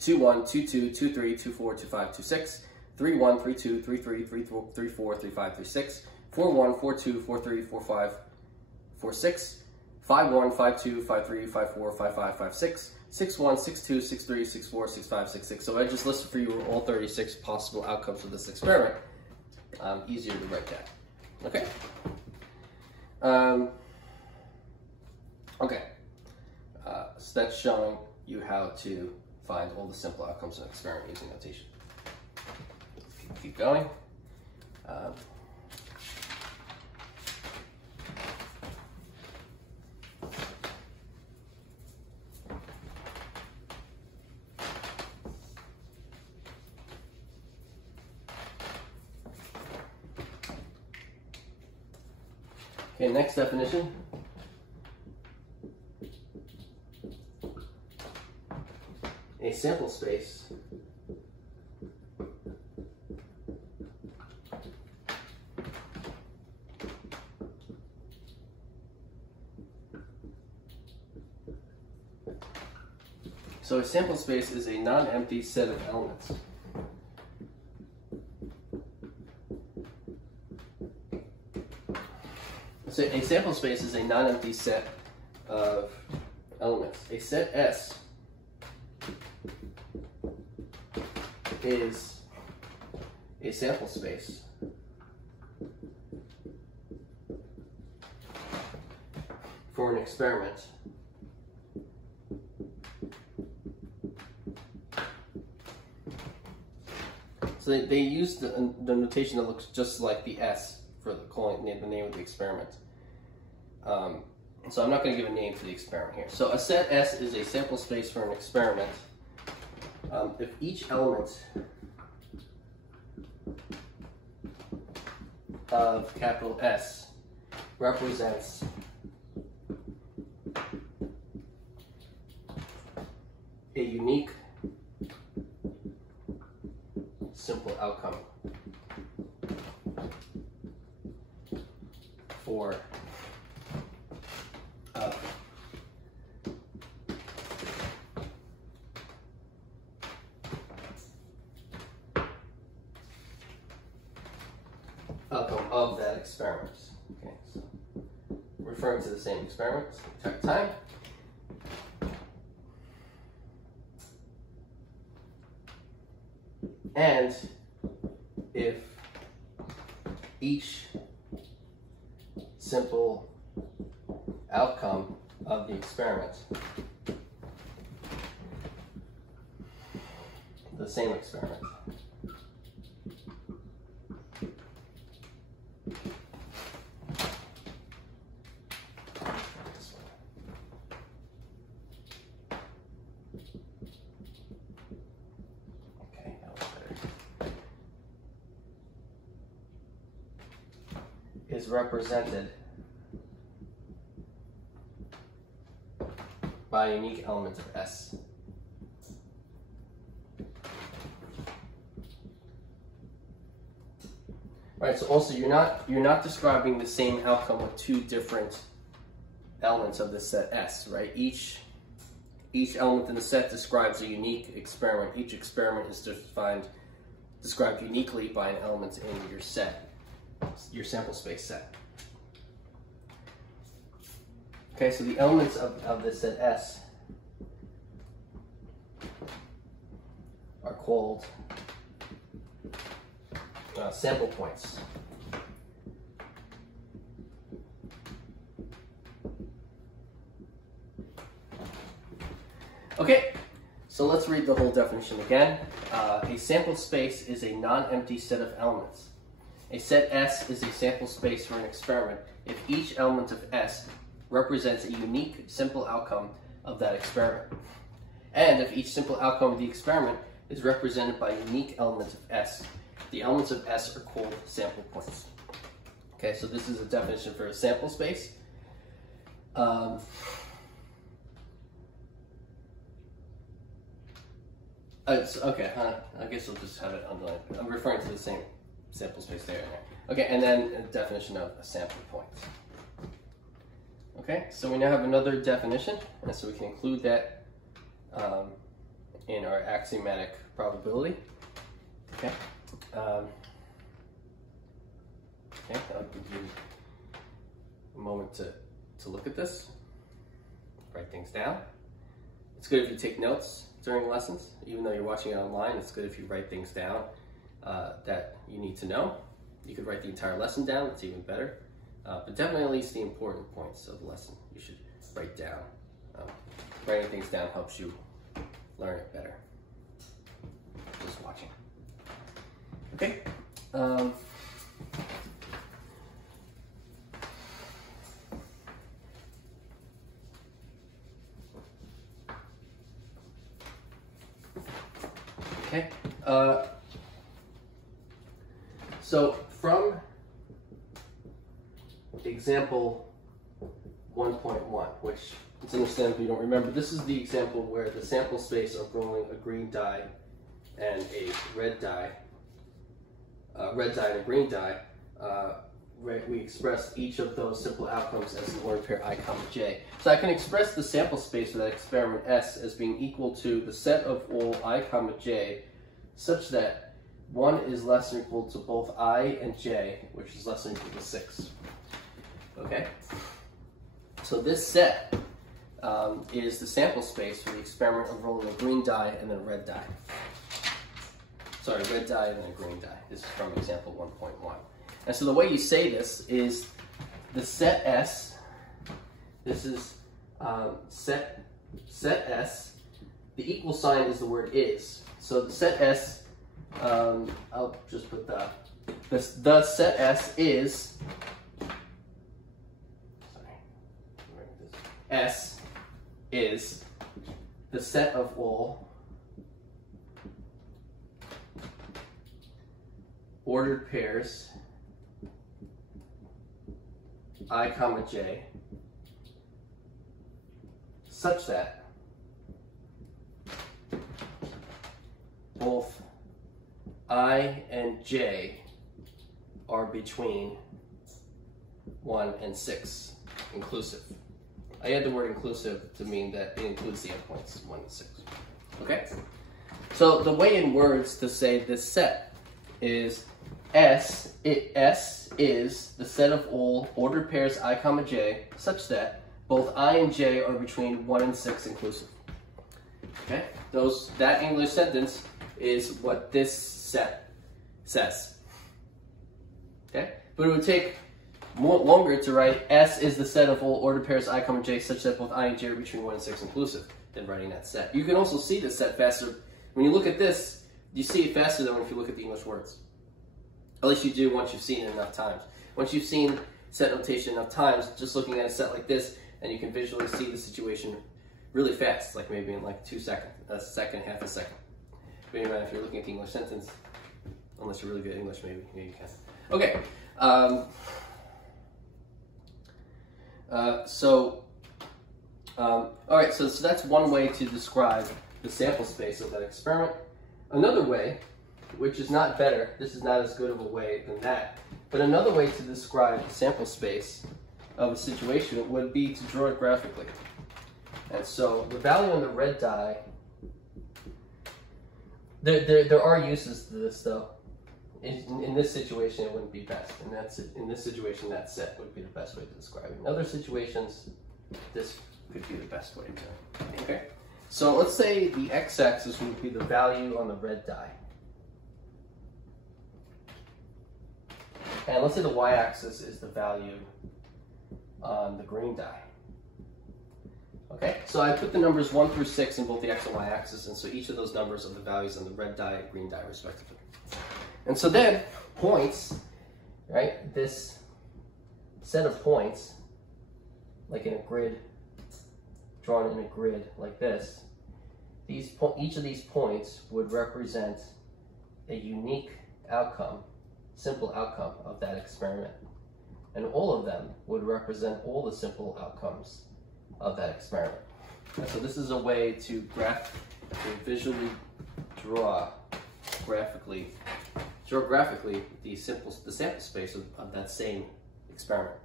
2, 1, 2, 2, 2, 3, 2, 4, 2, 5, 2, 6, 3, 1, 3, 2, 3, 3, 3, 4, 3, 4, 3, 5, 3, 6, 4, 1, 4, 2, 4, 3, 4, 5, 4, 6, 5, 1, 5, 2, 5, 3, 5, 4, 5, 5, 5, 6, 6, 1, 6, 2, 6, 3, 6, 4, 6, 5, 6, 6. So I just listed for you all 36 possible outcomes of this experiment. Easier to write down. Okay? Okay. So that's showing you how to find all the simple outcomes of an experiment using notation. Keep going. Okay, next definition. A sample space So a sample space is a non-empty set of elements. So a sample space is a non-empty set of elements. A set S is a sample space for an experiment so they use the notation that looks just like the S for calling the name of the experiment. So I'm not going to give a name to the experiment here. So a set S is a sample space for an experiment if each element of capital S represents a unique simple outcome for outcome of that experiment. Okay, so referring to the same experiment, check time. And if each simple outcome of the experiment, the same experiment, is represented by a unique element of S. Right, so also you're not describing the same outcome with two different elements of the set S, right? Each element in the set describes a unique experiment. Each experiment is described uniquely by an element in your set, your sample space set. Okay, so the elements of this set S are called sample points. Okay, so let's read the whole definition again. A sample space is a non-empty set of elements. A set S is a sample space for an experiment if each element of S represents a unique simple outcome of that experiment. And if each simple outcome of the experiment is represented by a unique element of S. The elements of S are called sample points. Okay, so this is a definition for a sample space. Okay, I guess I'll just have it underlined. I'm referring to the same sample space there and there. Okay, and then a definition of a sample point. Okay, so we now have another definition, and so we can include that in our axiomatic probability. Okay. Okay, I'll give you a moment to look at this, write things down. It's good if you take notes during lessons. Even though you're watching it online, it's good if you write things down that you need to know. You could write the entire lesson down, it's even better. But definitely at least the important points of the lesson you should write down. Writing things down helps you learn it better. Just watching. Okay. Okay. So from example 1.1, which it's understandable you don't remember, this is the example where the sample space of rolling a green die and a red die and a green die, we expressed each of those simple outcomes as an ordered pair I, j. So I can express the sample space of that experiment S as being equal to the set of all I, j such that 1 is less than or equal to both I and j, which is less than or equal to 6. Okay? So this set is the sample space for the experiment of rolling a green die and then a red die. Sorry, red die and then a green die. This is from example 1.1. And so the way you say this is the set S, this is set S, the equal sign is the word is. So the set S, I'll just put the set S is, S is the set of all ordered pairs I, j such that both I and j are between 1 and 6 inclusive. I add the word inclusive to mean that it includes the endpoints 1 and 6. Okay? So the way in words to say this set is S is the set of all ordered pairs I, j such that both I and j are between 1 and 6 inclusive. Okay? That English sentence is what this set says. Okay? But it would take longer to write S is the set of all ordered pairs I, j such that both I and j are between 1 and 6 inclusive than writing that set. You can also see this set faster. When you look at this, you see it faster than if you look at the English words. At least you do once you've seen it enough times. Once you've seen set notation enough times, just looking at a set like this, and you can visually see the situation really fast, like maybe in like 2 seconds, a second, half a second. But anyway, if you're looking at the English sentence, unless you're really good at English, maybe you can. Okay. All right, so that's one way to describe the sample space of that experiment. Another way, which is not better, this is not as good of a way than that, but another way to describe the sample space of a situation would be to draw it graphically. And so the value on the red die, there are uses to this though. In this situation, it wouldn't be best. In this situation, that set would be the best way to describe it. In other situations, this could be the best way to. Okay. So let's say the x-axis would be the value on the red die. And let's say the y-axis is the value on the green die. Okay, so I put the numbers 1 through 6 in both the x and y-axis, and so each of those numbers are the values on the red die and green die respectively. And so then, points, right, this set of points, like in a grid, drawn in a grid like this, each of these points would represent a unique outcome, simple outcome of that experiment. And all of them would represent all the simple outcomes of that experiment. And so this is a way to visually draw graphically the sample space of that same experiment.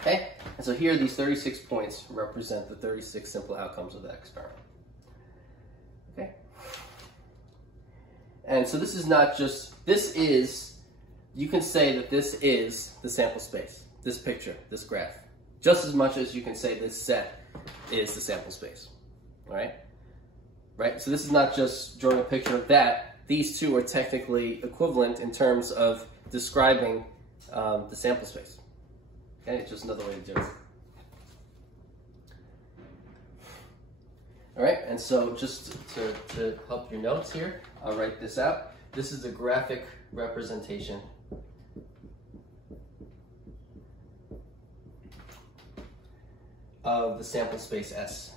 Okay? And so here these 36 points represent the 36 simple outcomes of that experiment. Okay? And so this is not just, you can say that this is the sample space, this picture, this graph, just as much as you can say this set is the sample space. all right? Right, so this is not just drawing a picture of that. These two are technically equivalent in terms of describing the sample space. Okay, it's just another way to do it. All right, and so just to help your notes here, I'll write this out. This is a graphic representation of the sample space S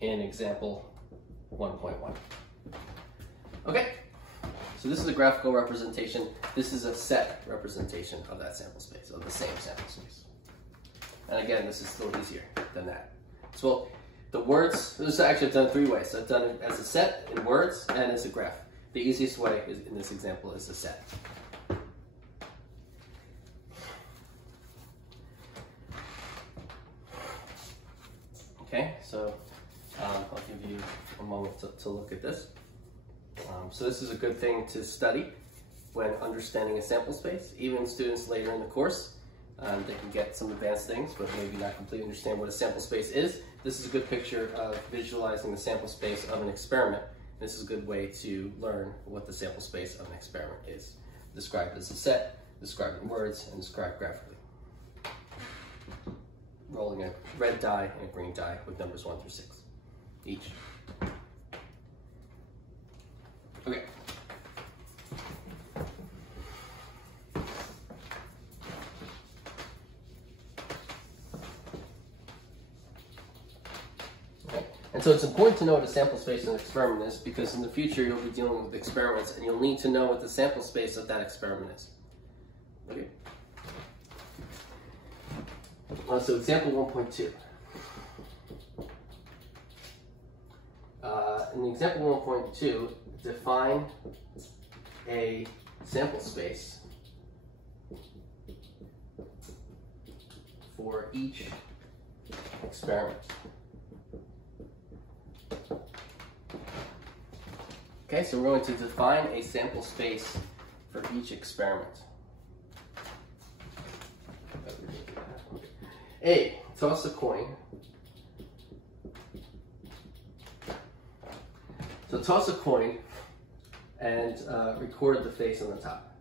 in example 1.1. Okay, so this is a graphical representation. This is a set representation of that sample space, of the same sample space. And again, this is still easier than that. So the words, this is actually I've done 3 ways. I've done it as a set, in words, and as a graph. The easiest way is, in this example is a set. Okay, so I'll give you a moment to look at this. So this is a good thing to study when understanding a sample space. Even students later in the course, they can get some advanced things, but maybe not completely understand what a sample space is. This is a good picture of visualizing the sample space of an experiment. This is a good way to learn what the sample space of an experiment is. Described as a set, described in words, and described graphically. Rolling a red die and a green die with numbers 1 through 6 each. Okay. And so it's important to know what a sample space of an experiment is, because in the future you'll be dealing with experiments and you'll need to know what the sample space of that experiment is. Okay. So example 1.2. In example 1.2, define a sample space for each experiment. Okay, so we're going to define a sample space for each experiment. A, toss a coin. So toss a coin and record the face on the top.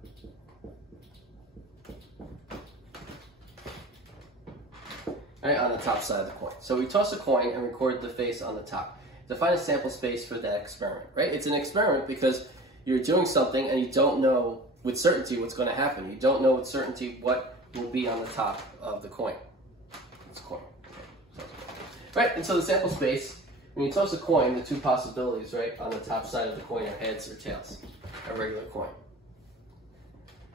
Right, on the top side of the coin. So we toss a coin and record the face on the top. Define a sample space for that experiment, right? It's an experiment because you're doing something and you don't know with certainty what's going to happen. You don't know with certainty what will be on the top of the coin. It's a coin. Right, and so the sample space, when you toss a coin, the two possibilities, right, on the top side of the coin are heads or tails. A regular coin.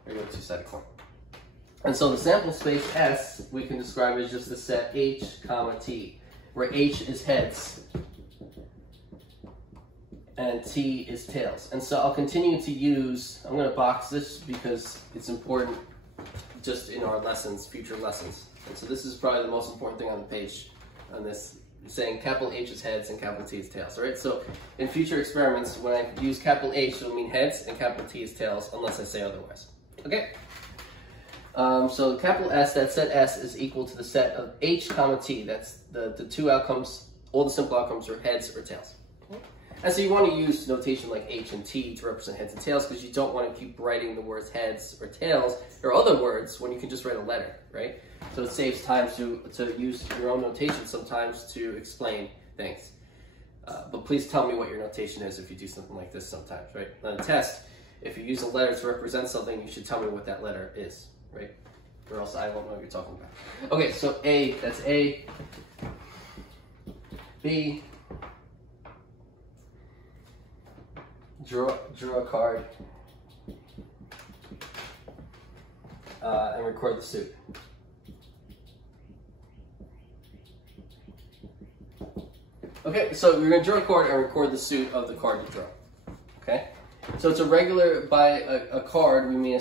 Regular two-sided coin. And so the sample space S, we can describe as just the set H, comma, T, where H is heads and T is tails. And so I'll continue to use, I'm going to box this because it's important just in our lessons, future lessons. And so this is probably the most important thing on the page on this, saying capital H is heads and capital T is tails, all right? So in future experiments, when I use capital H, it'll mean heads and capital T is tails, unless I say otherwise. Okay? So capital S, that set S is equal to the set of H comma T. That's the two outcomes, all the simple outcomes are heads or tails. And so you want to use notation like H and T to represent heads and tails because you don't want to keep writing the words heads or tails or other words when you can just write a letter, right? So it saves time to use your own notation sometimes to explain things. But please tell me what your notation is if you do something like this sometimes, right? On a test, if you use a letter to represent something, you should tell me what that letter is, right? Or else I won't know what you're talking about. Okay, so A, that's A. B, draw a card and record the suit. Okay, so you're going to draw a card and record the suit of the card you draw. Okay, so it's a regular, by a card we mean a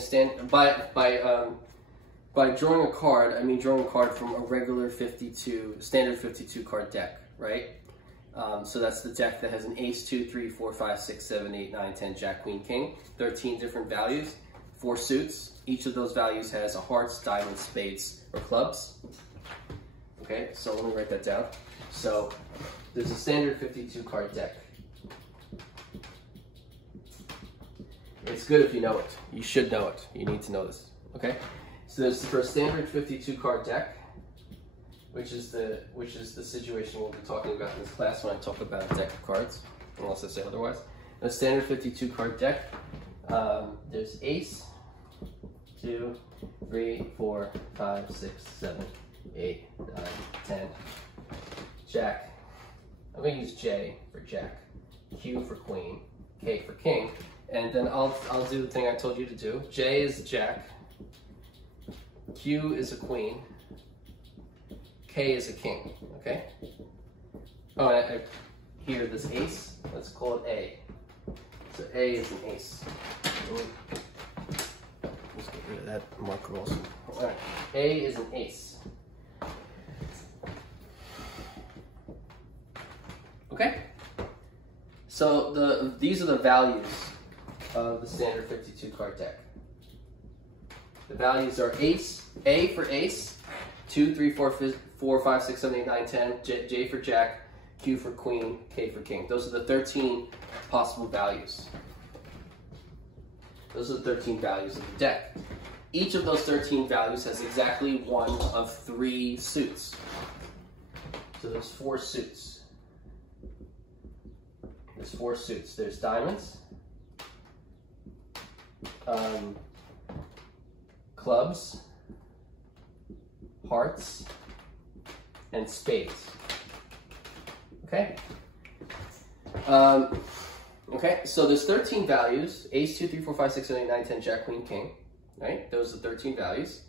by drawing a card, I mean drawing a card from a regular standard 52 card deck, right? So that's the deck that has an ace, 2, 3, 4, 5, 6, 7, 8, 9, 10, jack, queen, king, 13 different values, 4 suits. Each of those values has a hearts, diamonds, spades, or clubs. Okay, so let me write that down. So there's a standard 52 card deck. It's good if you know it. You should know it. You need to know this. Okay, so there's for a standard 52 card deck, which is the situation we'll be talking about in this class when I talk about a deck of cards, unless I say otherwise. A standard 52 card deck. There's ace, 2, 3, 4, 5, 6, 7, 8, 9, 10. Jack. I'm going to use J for Jack, Q for Queen, K for King, and then I'll do the thing I told you to do. J is Jack, Q is a Queen, K is a King. Okay. Oh, I hear this ace. Let's call it A. So A is an ace. Let's get rid of that marker also. All right. A is an ace. Okay. So these are the values of the standard 52 card deck. The values are ace, A for ace, 2, 3, 4, 5, 6, 7, 8, 9, 10, J for Jack, Q for Queen, K for King. Those are the 13 possible values. Those are the 13 values of the deck. Each of those 13 values has exactly one of 3 suits. So there's 4 suits. There's 4 suits. There's diamonds, clubs, hearts, and spades. Okay? Okay, so there's 13 values. Ace, 2, 3, 4, 5, 6, 7, 8, 9, 10, Jack, Queen, King. Right? Those are 13 values.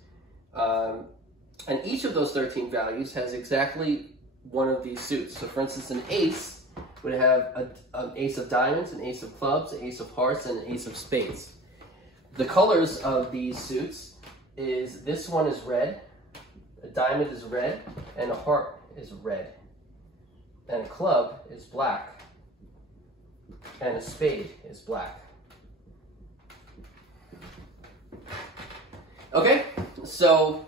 And each of those 13 values has exactly one of these suits. So for instance, an ace would have an ace of diamonds, an ace of clubs, an ace of hearts, and an ace of spades. The colors of these suits is, this one is red, a diamond is red, and a heart is red. And a club is black, and a spade is black. Okay, so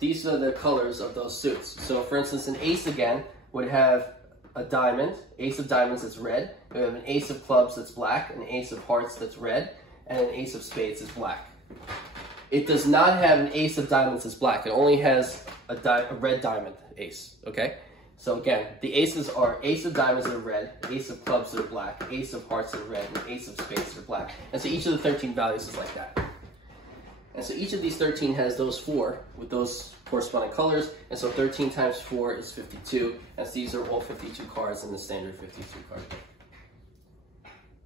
these are the colors of those suits. So for instance, an ace again would have a diamond, ace of diamonds that's red. We have an ace of clubs that's black, an ace of hearts that's red, and an ace of spades is black. It does not have an ace of diamonds that's black. It only has a red diamond ace, okay? So again, the aces are ace of diamonds that are red, ace of clubs that are black, ace of hearts that are red, and ace of spades that are black. And so each of the 13 values is like that. And so each of these 13 has those 4 with those corresponding colors. And so 13 times 4 is 52. And so these are all 52 cards in the standard 52 card.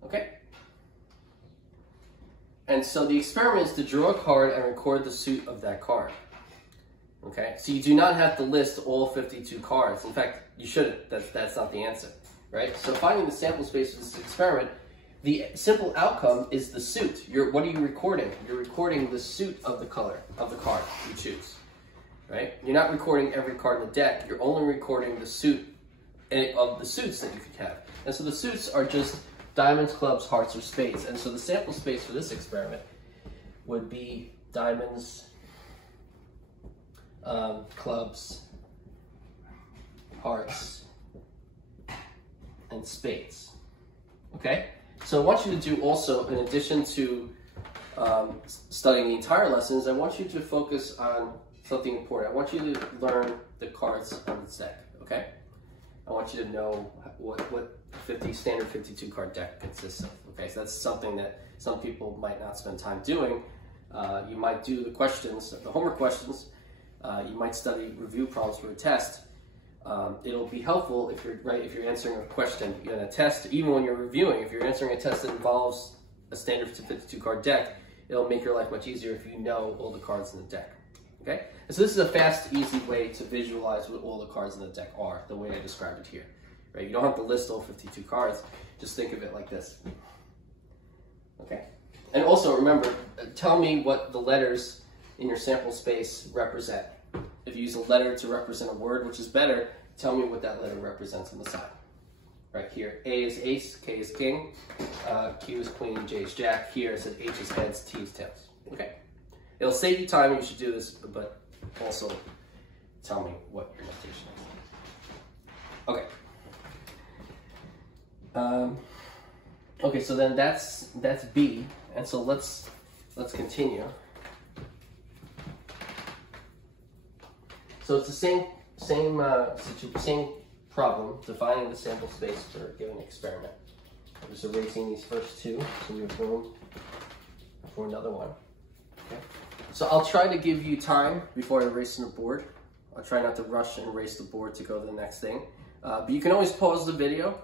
Okay? And so the experiment is to draw a card and record the suit of that card. Okay? So you do not have to list all 52 cards. In fact, you shouldn't. That's not the answer. Right? So finding the sample space for this experiment, the simple outcome is the suit. What are you recording? You're recording the suit of the color of the card you choose, right? You're not recording every card in the deck. You're only recording the suit of the suits that you could have. And so the suits are just diamonds, clubs, hearts, or spades. And so the sample space for this experiment would be diamonds, clubs, hearts, and spades. Okay? So I want you to do also, in addition to studying the entire lessons, I want you to focus on something important. I want you to learn the cards on the deck, okay? I want you to know what standard 52 card deck consists of, okay? So that's something that some people might not spend time doing. You might do the questions, the homework questions. You might study review problems for a test. It'll be helpful if you're answering a question in a test, even when you're reviewing. If you're answering a test that involves a standard 52 card deck, it'll make your life much easier if you know all the cards in the deck. Okay? And so this is a fast, easy way to visualize what all the cards in the deck are, the way I described it here. Right? You don't have to list all 52 cards. Just think of it like this. Okay? And also remember, tell me what the letters in your sample space represent. If you use a letter to represent a word, which is better, tell me what that letter represents on the side. Right here, A is ace, K is king, Q is queen, J is jack. Here it said H is heads, T is tails. Okay. It'll save you time, you should do this, but also tell me what your notation is. Okay. Okay, so then that's B, and so let's continue. So it's the same problem, defining the sample space for a given experiment. I'm just erasing these first two, so we have room for another one. Okay. So I'll try to give you time before I erase the board. I'll try not to rush and erase the board to go to the next thing. But you can always pause the video.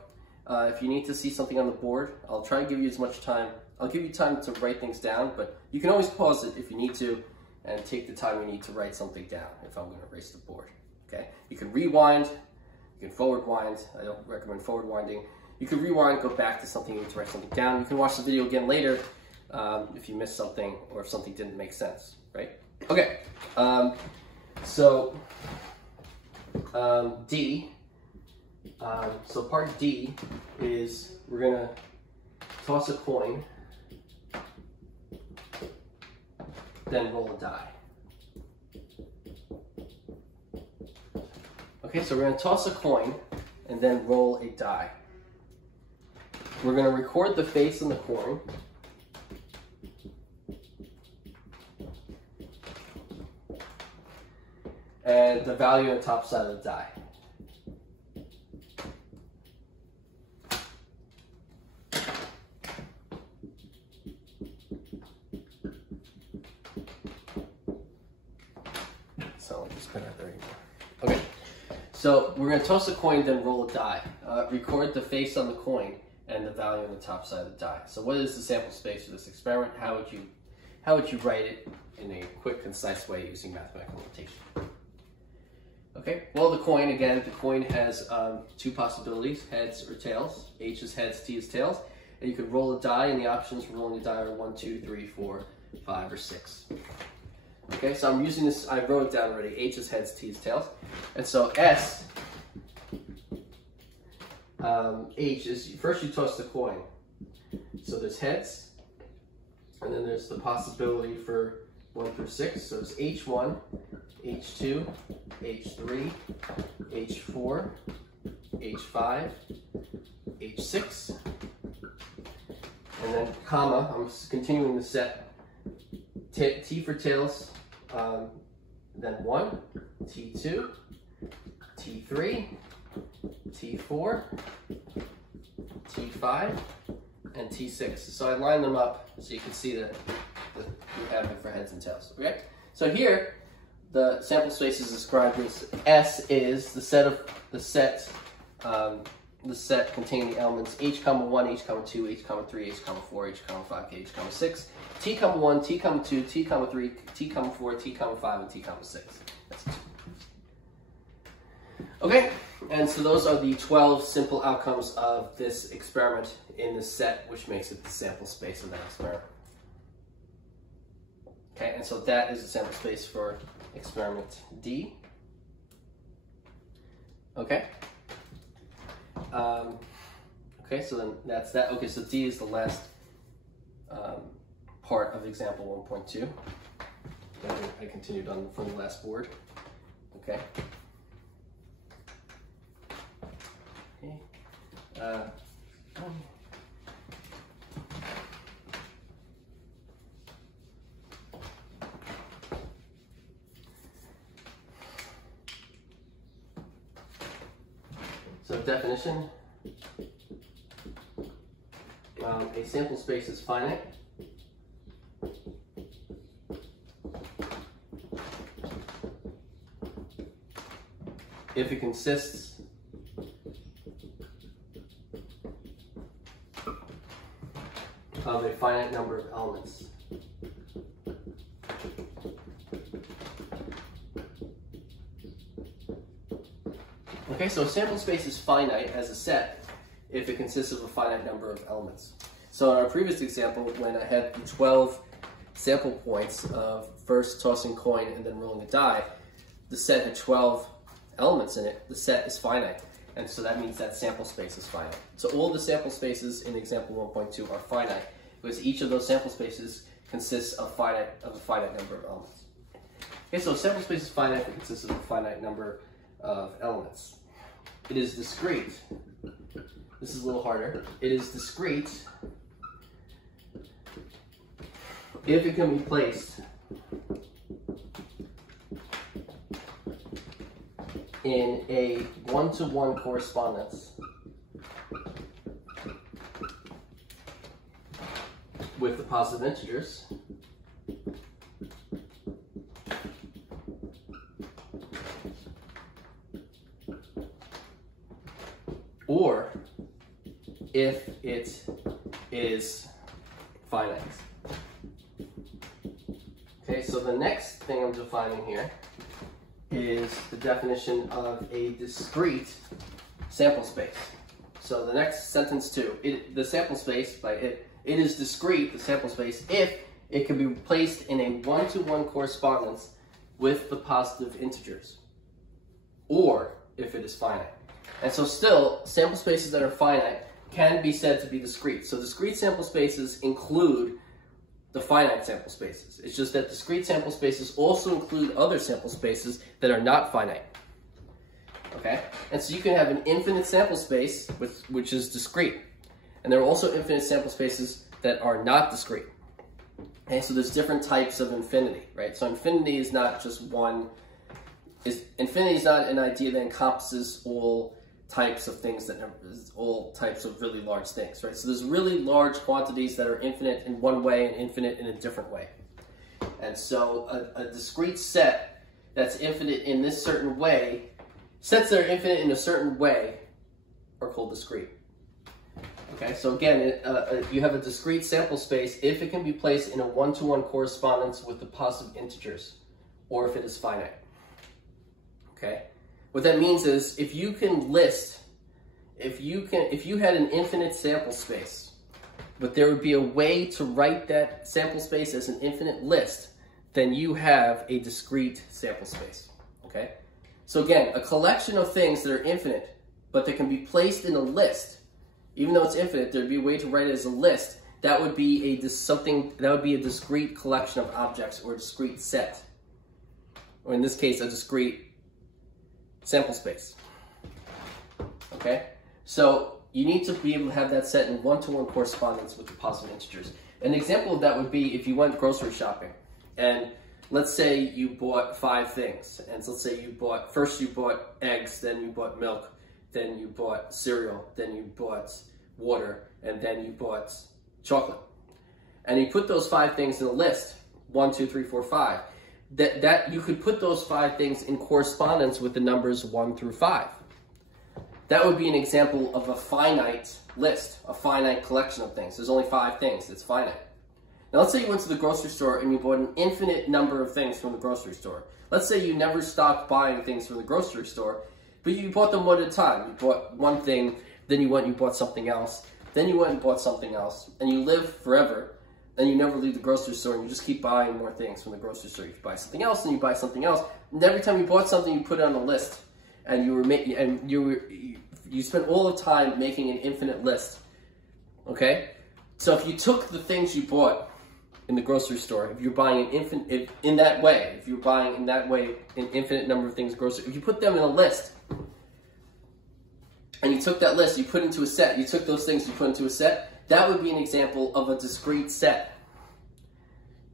If you need to see something on the board, I'll try to give you as much time. I'll give you time to write things down, but you can always pause it if you need to and take the time you need to write something down if I'm going to erase the board. Okay? You can rewind, you can forward wind. I don't recommend forward winding. You can rewind, go back to something you need to write something down. You can watch the video again later if you missed something or if something didn't make sense, right? Okay, D. So part D is we're gonna toss a coin, then roll a die. Okay, so we're gonna toss a coin and then roll a die. We're gonna record the face on the coin. And the value on the top side of the die. So I'll just put that there anymore. Okay, so we're going to toss a coin, then roll a die. Record the face on the coin and the value on the top side of the die. So what is the sample space for this experiment? How would you write it in a quick, concise way using mathematical notation? Okay, well, the coin has two possibilities, heads or tails. H is heads, T is tails. And you could roll a die, and the options for rolling a die are 1, 2, 3, 4, 5, or 6. Okay, so I'm using this, I wrote it down already. H is heads, T is tails. And so S, H is, first you toss the coin. So there's heads, and then there's the possibility for 1 through 6. So it's H1, H2, H3, H4, H5, H6, and then comma, I'm continuing the set, T for tails, then 1, T2, T3, T4, T5, and T6. So I line them up so you can see that you have it for heads and tails. Okay? So here, the sample space is described as S is the set containing the elements H, 1, H, 2, H, 3, H, 4, H, 5, H, 6, T, 1, T, 2, T, 3, T, 4, T, 5, and T, 6. That's 2. Okay, and so those are the 12 simple outcomes of this experiment in the set, which makes it the sample space of that experiment. Okay, and so that is the sample space for experiment D. Okay. Okay, so then that's that. Okay, so D is the last part of example 1.2. I continued on from the last board. Okay. Okay. So definition, a sample space is finite. If it consists of a finite number of elements. Okay, so a sample space is finite as a set if it consists of a finite number of elements. So in our previous example, when I had the 12 sample points of first tossing coin and then rolling a die, the set had 12 elements in it. The set is finite, and so that means that sample space is finite. So all the sample spaces in example 1.2 are finite because each of those sample spaces consists of a finite number of elements. Okay, so a sample space is finite if it consists of a finite number of elements. It is discrete. This is a little harder. It is discrete if it can be placed in a one-to-one correspondence with the positive integers, or if it is finite. Okay, so the next thing I'm defining here is the definition of a discrete sample space. So the next sentence too, the sample space, it is discrete, the sample space, if it can be placed in a one-to-one correspondence with the positive integers, or if it is finite. And so still, sample spaces that are finite can be said to be discrete. So discrete sample spaces include the finite sample spaces. It's just that discrete sample spaces also include other sample spaces that are not finite. Okay? And so you can have an infinite sample space, which is discrete. And there are also infinite sample spaces that are not discrete. Okay, so there's different types of infinity, right? So infinity is not just one, infinity is not an idea that encompasses all types of things, all types of really large things, right? So there's really large quantities that are infinite in one way and infinite in a different way. And so a discrete set that's infinite in this certain way, sets that are infinite in a certain way are called discrete. Okay, so again, you have a discrete sample space if it can be placed in a one-to-one correspondence with the positive integers, or if it is finite. Okay, what that means is if you can list, if you had an infinite sample space, but there would be a way to write that sample space as an infinite list, then you have a discrete sample space. Okay, so again, a collection of things that are infinite, but that can be placed in a list. Even though it's infinite, there'd be a way to write it as a list. That would be a discrete collection of objects, or a discrete set, or in this case, a discrete sample space. Okay, so you need to be able to have that set in one-to-one correspondence with the positive integers. An example of that would be if you went grocery shopping, and let's say you bought 5 things, and so let's say first you bought eggs, then you bought milk, then you bought cereal, then you bought water, and then you bought chocolate. And you put those 5 things in a list, 1, 2, 3, 4, 5. That you could put those 5 things in correspondence with the numbers 1 through 5. That would be an example of a finite list, a finite collection of things. There's only 5 things, it's finite. Now let's say you went to the grocery store and you bought an infinite number of things from the grocery store. Let's say you never stopped buying things from the grocery store, but you bought them one at a time. You bought one thing, then you went and you bought something else, then you went and bought something else, and you live forever, and you never leave the grocery store, and you just keep buying more things from the grocery store. You buy something else, and you buy something else, and every time you bought something, you put it on a list, and you spent all the time making an infinite list. Okay, so if you took the things you bought in the grocery store, if you're buying in that way an infinite number of things if you put them in a list, and you took that list, you put into a set, you took those things, you put into a set, that would be an example of a discrete set.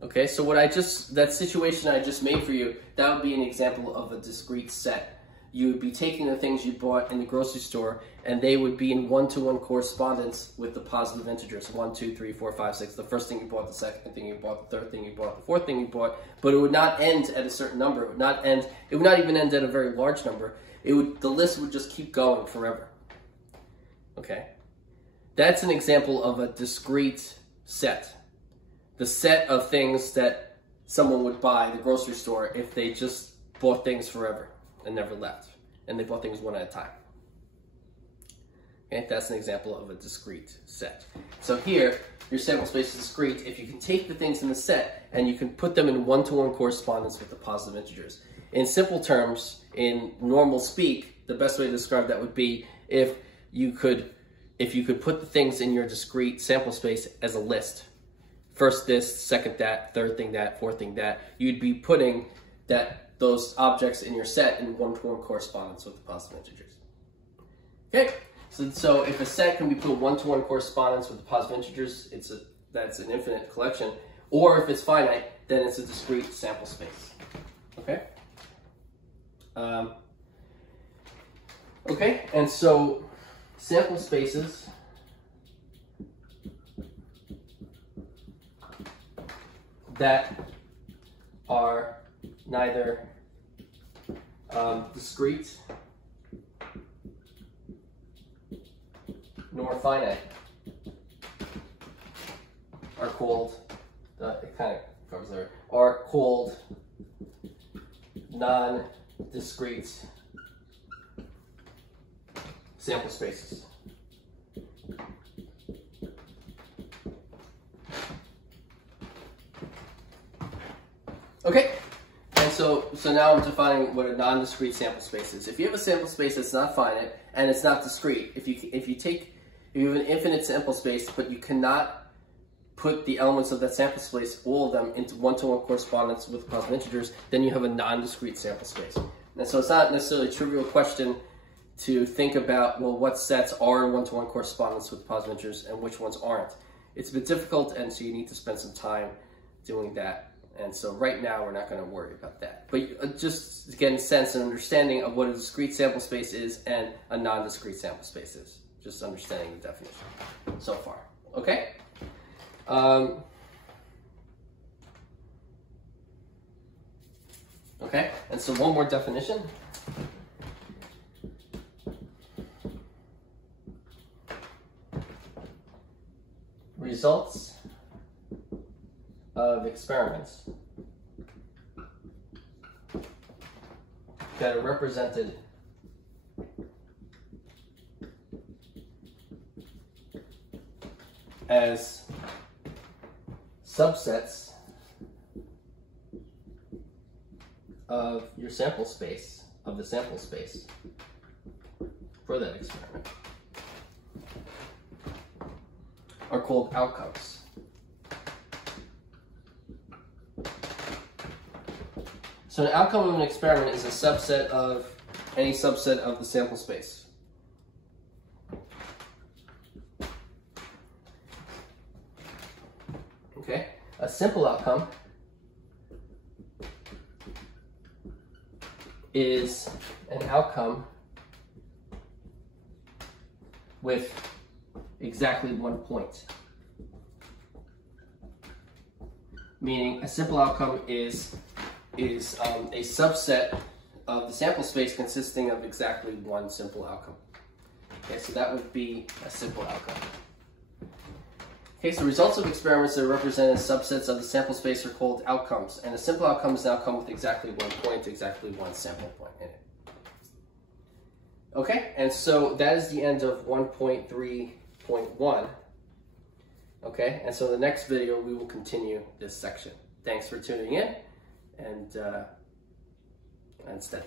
Okay, so that situation I just made for you, that would be an example of a discrete set. You would be taking the things you bought in the grocery store, and they would be in one-to-one correspondence with the positive integers, 1, 2, 3, 4, 5, 6. The first thing you bought, the second thing you bought, the third thing you bought, the fourth thing you bought, but it would not end at a certain number. It would not even end at a very large number. The list would just keep going forever. Okay, that's an example of a discrete set. The set of things that someone would buy in the grocery store if they just bought things forever and never left, and they bought things one at a time. Okay, that's an example of a discrete set. So here, your sample space is discrete if you can take the things in the set and you can put them in one-to-one correspondence with the positive integers. In simple terms, in normal speak, the best way to describe that would be if you could put the things in your discrete sample space as a list. First this, second that, third thing that, fourth thing that. You'd be putting that those objects in your set in one-to-one correspondence with the positive integers. Okay, so if a set can be put one-to-one correspondence with the positive integers, that's an infinite collection. Or if it's finite, then it's a discrete sample space. Okay. Okay, and so sample spaces that are neither discrete nor finite are called, it kind of covers there, are called non-discrete sample spaces. Okay, and so now I'm defining what a non-discrete sample space is. If you have a sample space that's not finite and it's not discrete, if you have an infinite sample space, but you cannot put the elements of that sample space, all of them, into one-to-one correspondence with positive integers, then you have a non-discrete sample space. And so it's not necessarily a trivial question to think about, well, what sets are in one-to-one correspondence with positive integers and which ones aren't. It's a bit difficult, and so you need to spend some time doing that. And so right now, we're not going to worry about that. But just getting a sense and understanding of what a discrete sample space is and a non-discrete sample space is. Just understanding the definition so far. Okay? Okay, and so one more definition. Results of experiments that are represented as subsets of your sample space, of the sample space for that experiment, are called outcomes. So an outcome of an experiment is a subset of any subset of the sample space. Okay, a simple outcome is an outcome with exactly one point. Meaning a simple outcome is a subset of the sample space consisting of exactly one simple outcome. Okay, so that would be a simple outcome. Okay, so results of experiments that are represented as subsets of the sample space are called outcomes, and a simple outcome is an outcome with exactly one point, exactly one sample point in it. Okay, and so that is the end of 1.3.1. Okay, and so in the next video we will continue this section. Thanks for tuning in, and study.